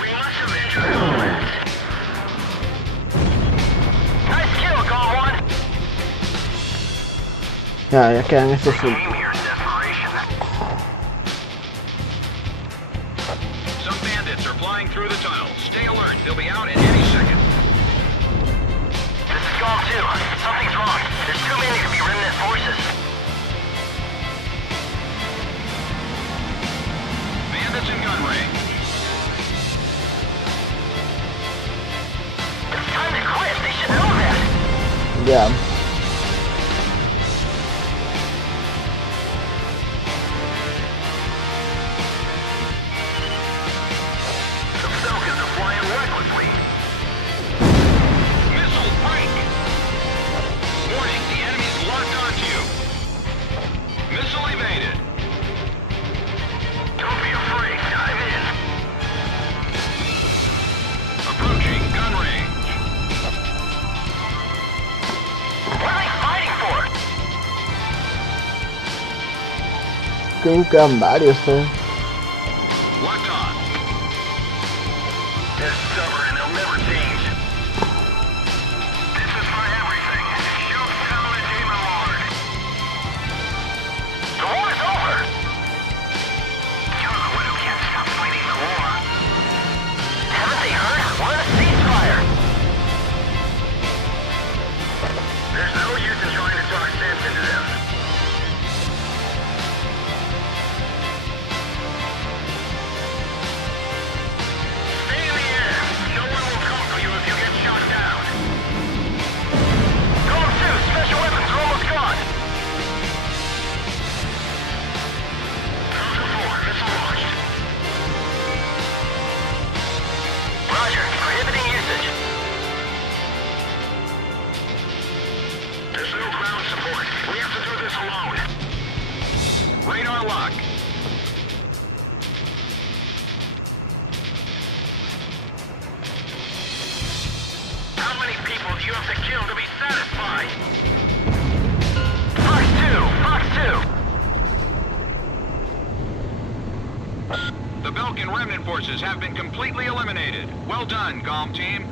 We must have injured comrades. Nice kill, Gone One. Ya quedan estos Aim here, desperation. Some bandits are flying through the tunnel. Stay alert. They'll be out in any second. This is Gone 2. Something's wrong. There's too many to be remnant forces. Bandits in gun range. It's time to quit. They should know that. ya. The Belkans are flying recklessly. Missile break! Warning, the enemy's locked onto you. Missile evaded. Don't be afraid. Dive in. Approaching gun range. What are they fighting for? Creo que quedan varios, Locked on. They're stubborn and they'll never change. This is for everything. Shoot down the Demon Lord. The war is over. You're the one who can't stop fighting the war. Haven't they heard? We're in a ceasefire. There's no use in trying to talk sense into them. Stay in the air. No one will come for you if you get shot down. Gone 2, special weapons are almost gone. Delta 4, missile launched. Roger, prohibiting usage. There's no ground support. We have to do this alone. Radar lock. How many people do you have to kill to be satisfied? Fox 2, Fox 2. The Belkan remnant forces have been completely eliminated. Well done, GOM team.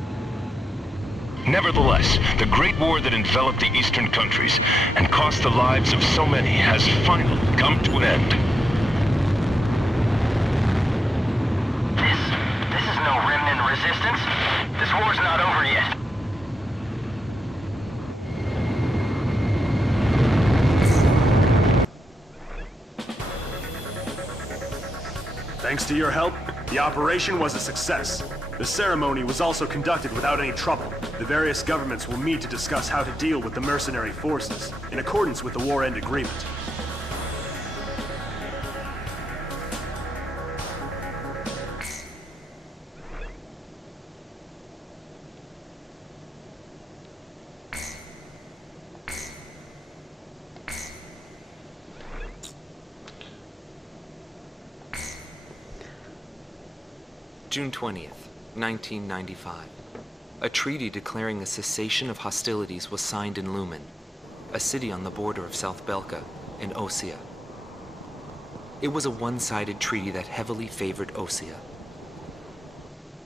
Nevertheless, the Great War that enveloped the eastern countries and cost the lives of so many has finally come to an end. This is no remnant resistance. This war's not over yet. Thanks to your help, the operation was a success. The ceremony was also conducted without any trouble. The various governments will meet to discuss how to deal with the mercenary forces, in accordance with the war end agreement. June 20th, 1995. A treaty declaring a cessation of hostilities was signed in Lumen, a city on the border of South Belka and Osea. It was a one-sided treaty that heavily favored Osea.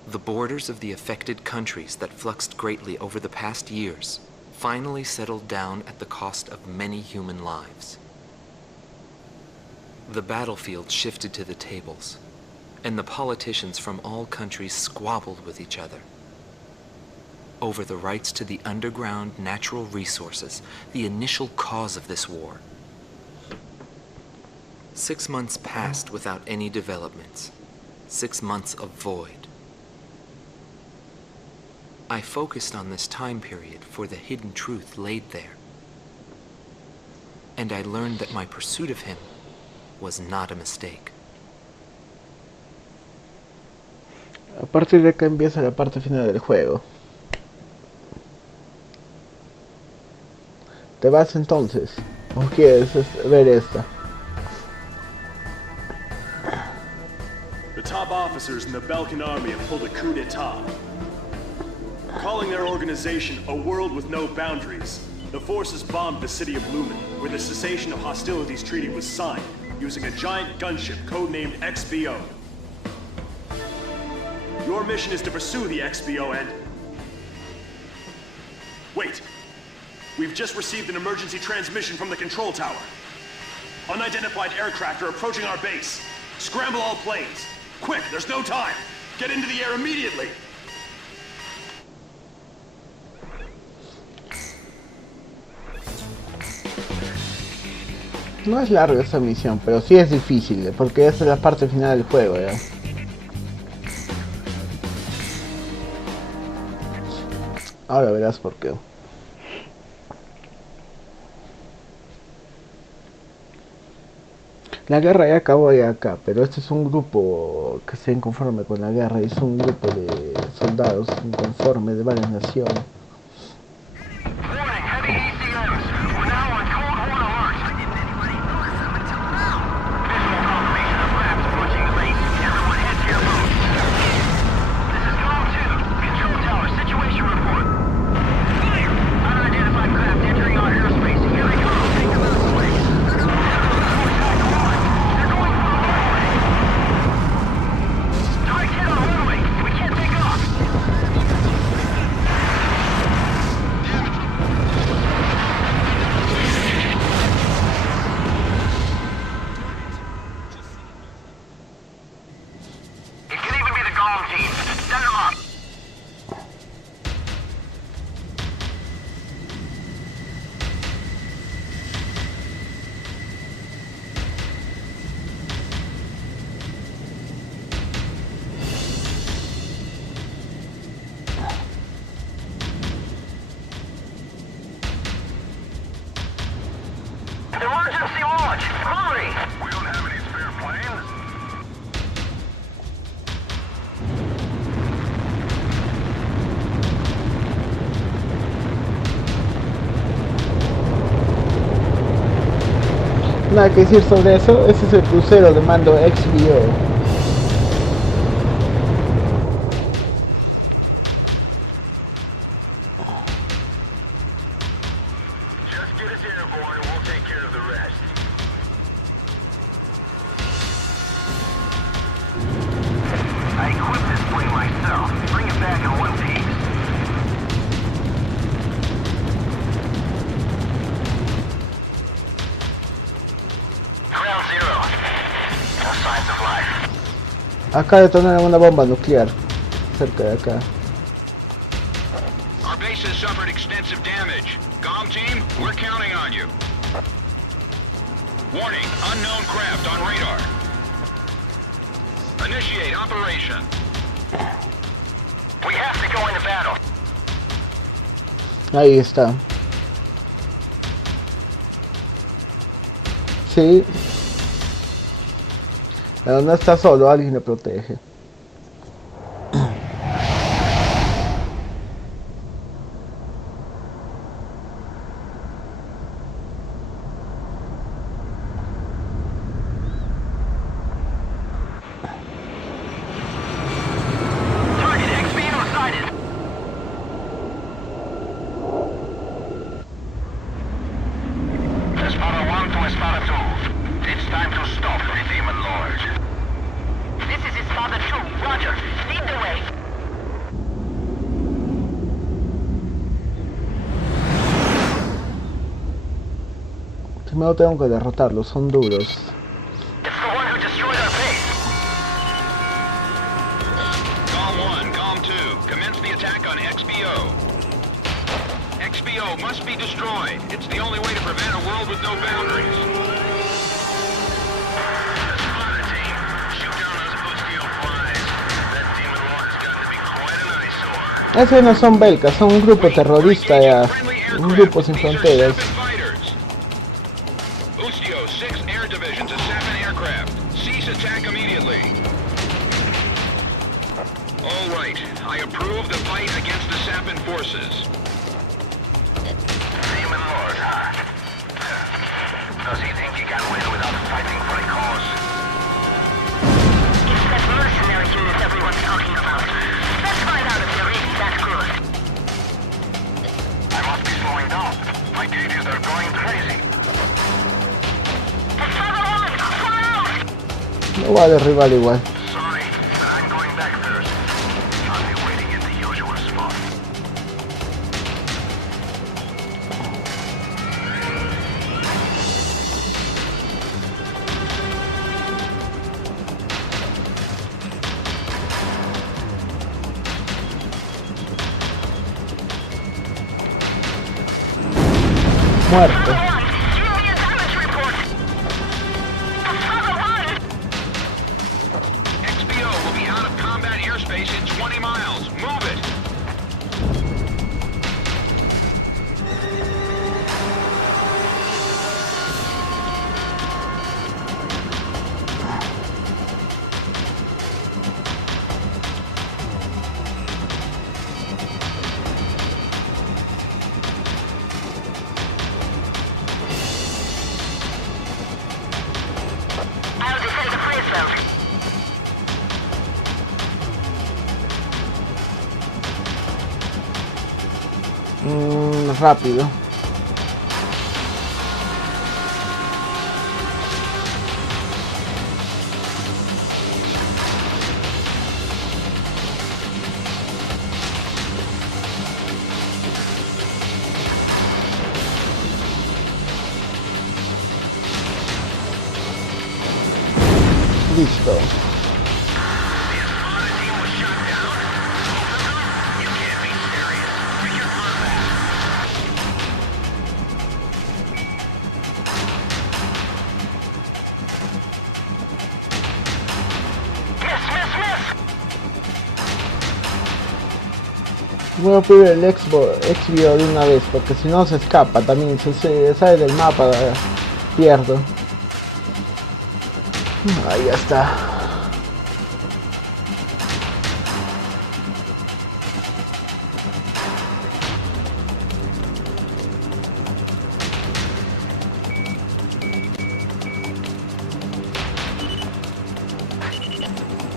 The borders of the affected countries that fluxed greatly over the past years finally settled down at the cost of many human lives. The battlefield shifted to the tables, and the politicians from all countries squabbled with each other over the rights to the underground natural resources, the initial cause of this war. 6 months passed without any developments. 6 months of void. I focused on this time period for the hidden truth laid there. And I learned that my pursuit of him was not a mistake. A partir de acá empieza la parte final del juego. ¿Te vas entonces? ¿O quieres ver esta? The top officers in the Belkan army have pulled a coup d'etat. Calling their organization A World with No Boundaries, The forces bombed the city of Lumen, where the cessation of hostilities treaty was signed, using a giant gunship codenamed XBO. Your mission is to pursue the XBO and... Wait. We've just received an emergency transmission from the control tower. Unidentified aircraft are approaching our base. Scramble all planes. Quick, there's no time. Get into the air immediately. No es larga esta misión, pero sí es difícil, porque esta es la parte final del juego, ¿ya? Ahora verás por qué. La guerra ya acabó ya acá, pero este es un grupo que está inconforme con la guerra, es un grupo de soldados inconformes de varias naciones. Emergency launch! Hurry! We don't have any spare planes. Nada que decir sobre eso, ese es el crucero de mando XBO. Acá detonaron una bomba nuclear cerca de acá. Our base has suffered extensive damage. Comm team, we're counting on you. Warning, unknown craft on radar. Initiate operation. We have to go into battle. Ahí está. Sí. Pero no está solo, alguien le protege. Primero tengo que derrotarlos, son duros. COM 1, COM 2, commence the attack on XBO. XBO must be destroyed. It's the only way to prevent a world with no boundaries. Esos no son Belkan, son un grupo terrorista ya, un grupo sin fronteras. I approve the fight against the Sapin forces. Demon Lord, huh? Does he think he can win without fighting for a cause? It's that mercenary unit everyone's talking about. Let's find out if they're really that good. I must be slowing down. My gauges are going crazy. Lo voy a derribar igual. Sorry, but I'm going back first. I'll be waiting at the usual spot. Muerto. XBO will be out of combat airspace in 20 miles. Move it! Rápido. Listo. Voy a pedir el XBO de una vez, porque si no se escapa también, se sale del mapa, pierdo. Ahí ya está.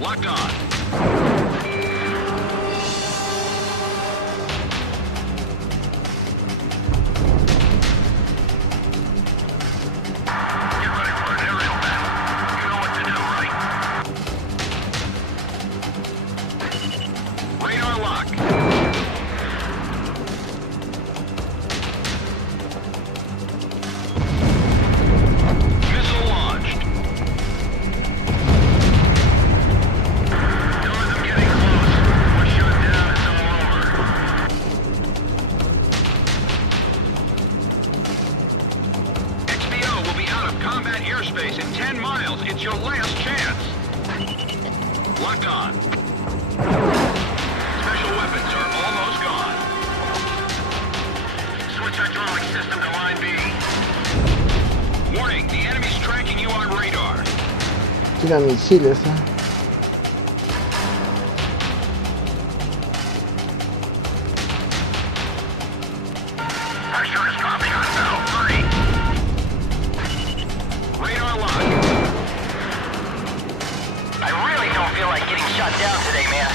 Locked on. Airspace in 10 miles. It's your last chance. Locked on. Special weapons are almost gone. Switch hydraulic system to line B. Warning, the enemy's tracking you on radar. Tira misiles, Pressure is dropping on valve 3. Radar lock. I really don't feel like getting shot down today, man.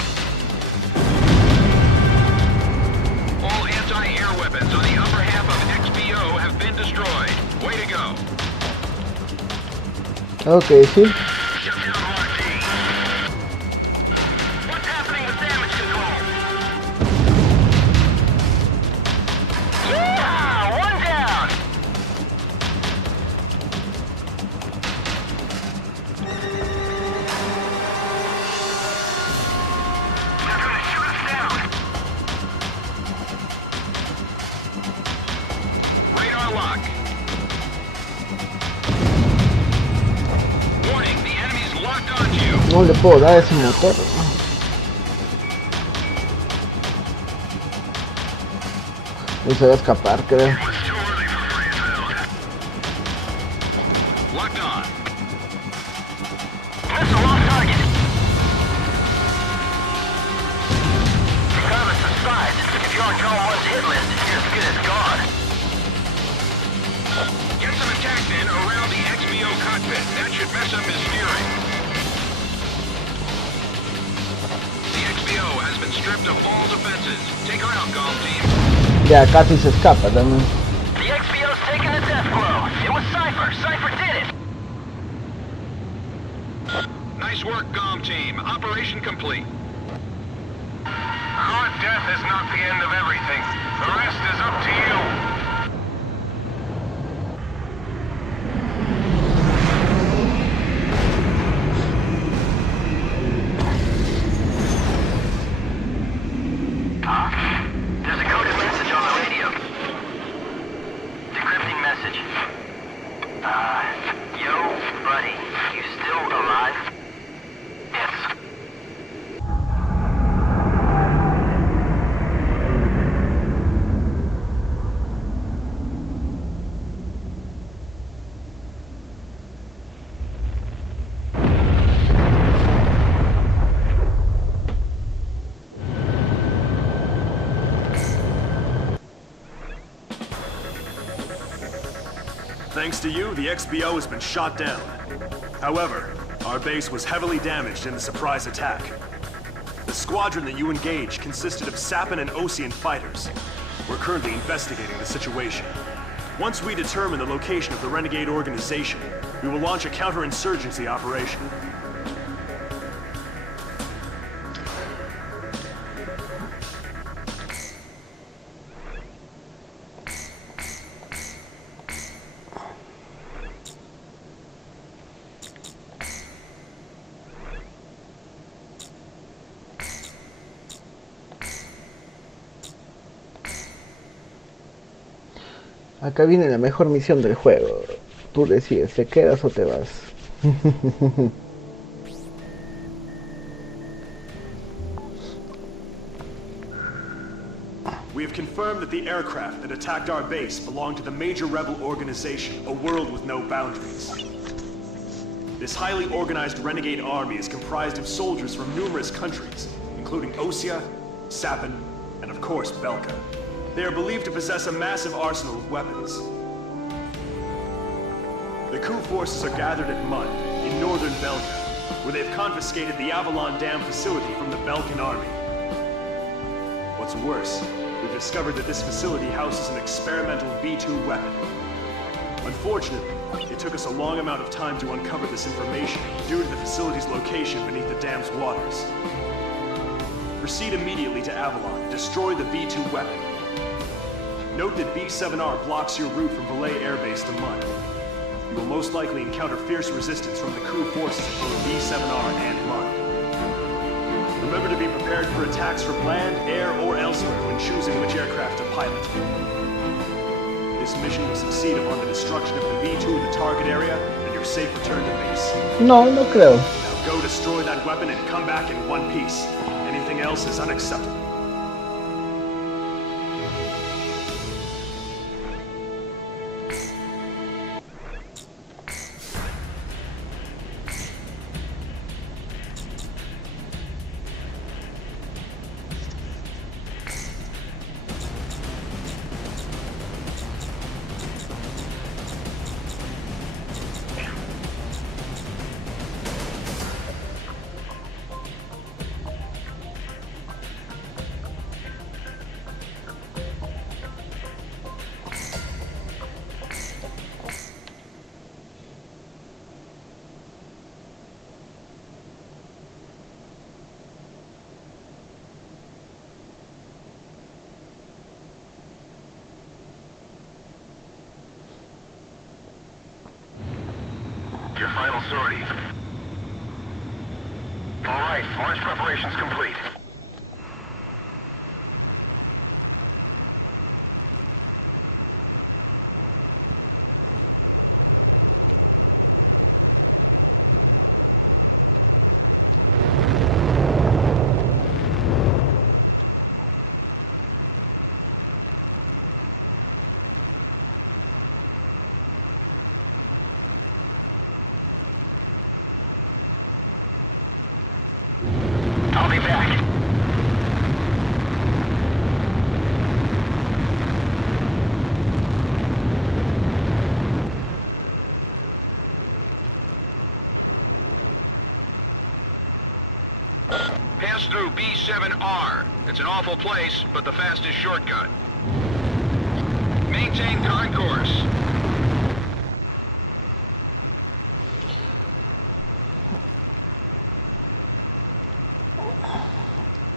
All anti-air weapons on the upper half of XBO have been destroyed. Way to go. Okay, sí. Shut down Mark D. What's happening with damage control? Yeah! One down! They're gonna shoot us down! Radar lock. Warning, the enemy's locked onto you. No le puedo dar ese motor. Y se va a escapar, creo. It was too early for Freesfield. Locked on. Missile off target. Regardless of size, if you're on column 1's hit list, you're as good as gone. Get some attacks in around the XBO cockpit. That should mess up his steering. The XBO has been stripped of all defenses. Take her out, Golf Team. Ya casi se escapa también. The Nice work, comm team. Operation complete. Our death is not the end of everything. The rest is up to you. There's a coded message on the radio. Decrypting message. Yo, buddy, you still alive? Yes. Thanks to you, the XBO has been shot down. However, our base was heavily damaged in the surprise attack. The squadron that you engaged consisted of Sappan and Osean fighters. We're currently investigating the situation. Once we determine the location of the renegade organization, we will launch a counterinsurgency operation. Acá viene la mejor misión del juego. Tú decides, ¿te quedas o te vas? We have confirmed that the aircraft that attacked our base belonged to the major rebel organization, A World With No Boundaries. This highly organized renegade army is comprised of soldiers from numerous countries, including Osea, Sappan, and of course Belkan. They are believed to possess a massive arsenal of weapons. The coup forces are gathered at Mund, in northern Belkan, where they've confiscated the Avalon Dam facility from the Belkan army. What's worse, we've discovered that this facility houses an experimental V2 weapon. Unfortunately, it took us a long amount of time to uncover this information due to the facility's location beneath the dam's waters. Proceed immediately to Avalon and destroy the V2 weapon. Note that B-7R blocks your route from Valais Air Base to Mund. You will most likely encounter fierce resistance from the coup forces at both B-7R and Mund. Remember to be prepared for attacks from land, air, or elsewhere when choosing which aircraft to pilot. This mission will succeed upon the destruction of the V2 in the target area and your safe return to base. No, no creo. Now go destroy that weapon and come back in one piece. Anything else is unacceptable. Your final sortie. All right, launch preparations complete. I'll be back. Pass through B7R. It's an awful place, but the fastest shortcut. Maintain concourse.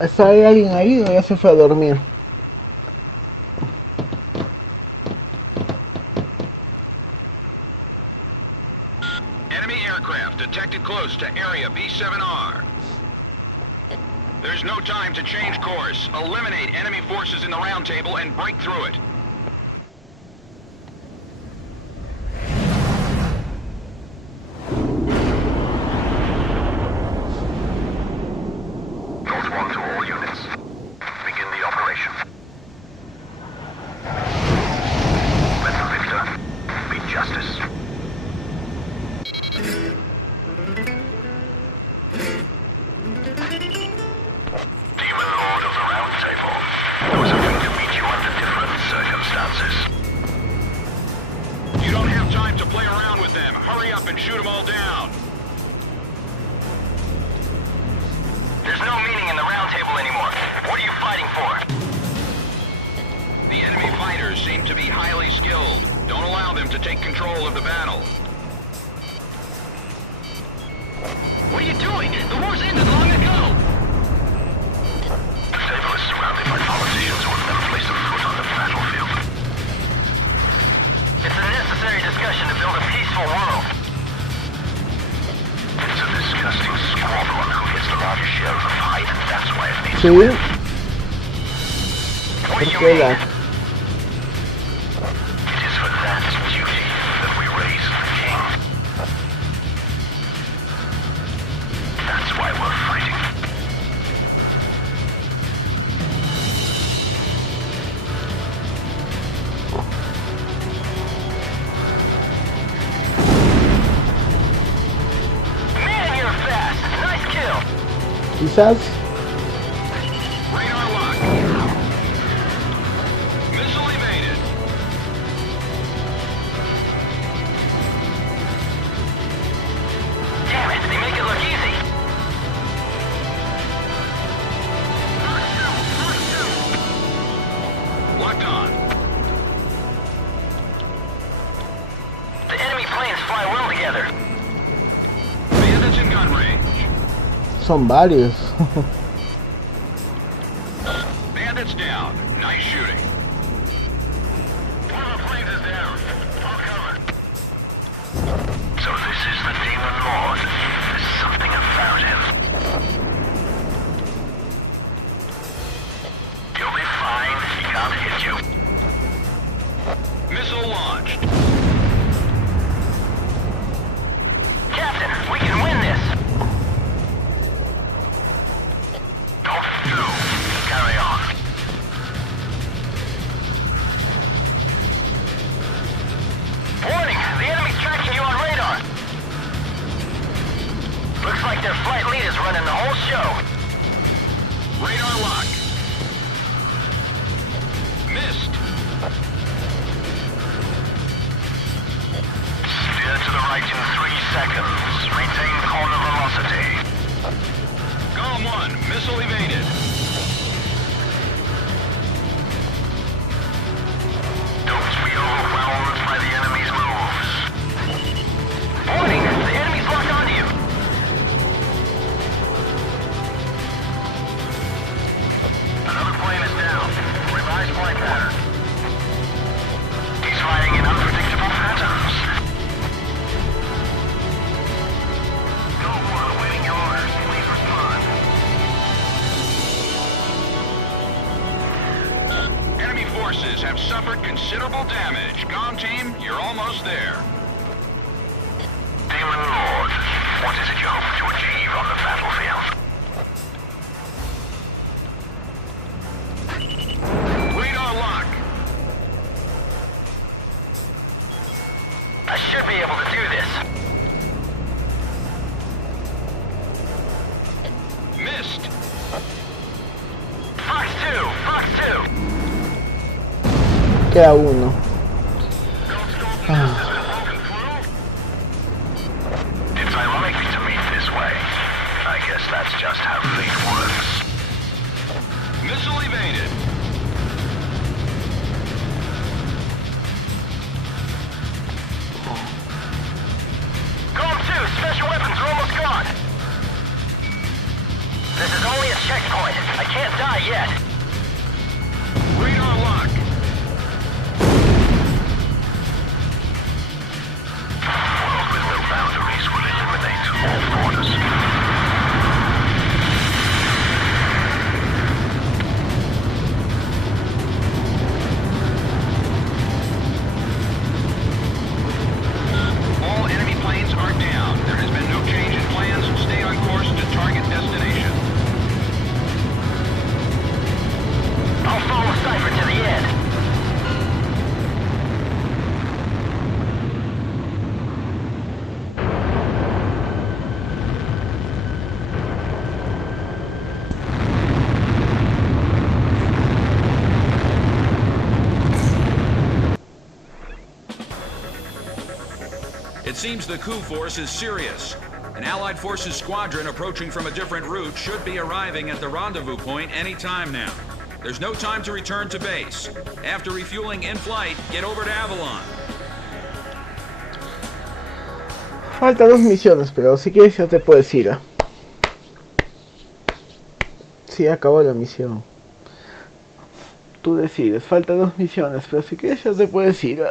¿Está ahí alguien ahí o ya se fue a dormir? Enemy aircraft detected close to area B7R. There's no time to change course. Eliminate enemy forces in the round table and break through it. North 1 to all units. Begin the operation. Let the victor be justice. Demon Lord of the Round Table. I was hoping to meet you under different circumstances. You don't have time to play around with them. Hurry up and shoot them all down. There's no meaning in the Round Table anymore. What are you fighting for? The enemy fighters seem to be highly skilled. Don't allow them to take control of the battle. What are you doing? The war's ended long ago! The table is surrounded by politicians who have never placed a foot on the battlefield. It's a necessary discussion to build a peaceful world. It's a disgusting squabble on who gets the largest share of the fight, and that's why it needs to win. What do you mean? It is for that duty that we raise the king. That's why we're fighting. Man, you're fast. Nice kill. Quizás. Radar lock. Missile evaded. Damn it, they make it look easy. Locked on. The enemy planes fly well together. Bandits in gun range. Son varios. Bandits down. Nice shooting. One of the planes is down. I'll cover. So this is the Demon Lord. There's something about him. You'll be fine. He can't hit you. Missile launched. Captain, we can win this. Don't do. Carry on. Warning! The enemy's tracking you on radar. Looks like their flight lead is running the whole show. Radar lock. Missed. Steer to the right in 3 seconds. Maintain corner velocity. Column 1, missile evaded. Don't be overwhelmed by the enemy's moves. Warning! The enemy's locked onto you. Another plane is down. Revised flight pattern. He's fighting in unpredictable patterns. No one awaiting your orders. Please respond. Enemy forces have suffered considerable damage. Comm team, you're almost there. Demon Lord, what is it you hope to achieve on the battlefield? Radar lock. I should be able to do this. Missed. Fox 2! Fox 2! Queda uno. It's ironic to meet this way. I guess that's just how fate works. Missile evaded. Column 2, special weapons are almost gone. This is only a checkpoint. I Can't die yet. Radar lock. World with no boundaries will eliminate all borders. All enemy planes are down. There has been no change in plans. Stay on course to target destination. I'll follow Cypher to the end. It seems the coup force is serious. An Allied Forces squadron approaching from a different route should be arriving at the rendezvous point any time now. There's no time to return to base. After refueling in flight, get over to Avalon. Falta 2 misiones, pero si quieres ya te puedes ir. Sí, acabó la misión. Tú decides, falta 2 misiones, pero si quieres ya te puedes ir.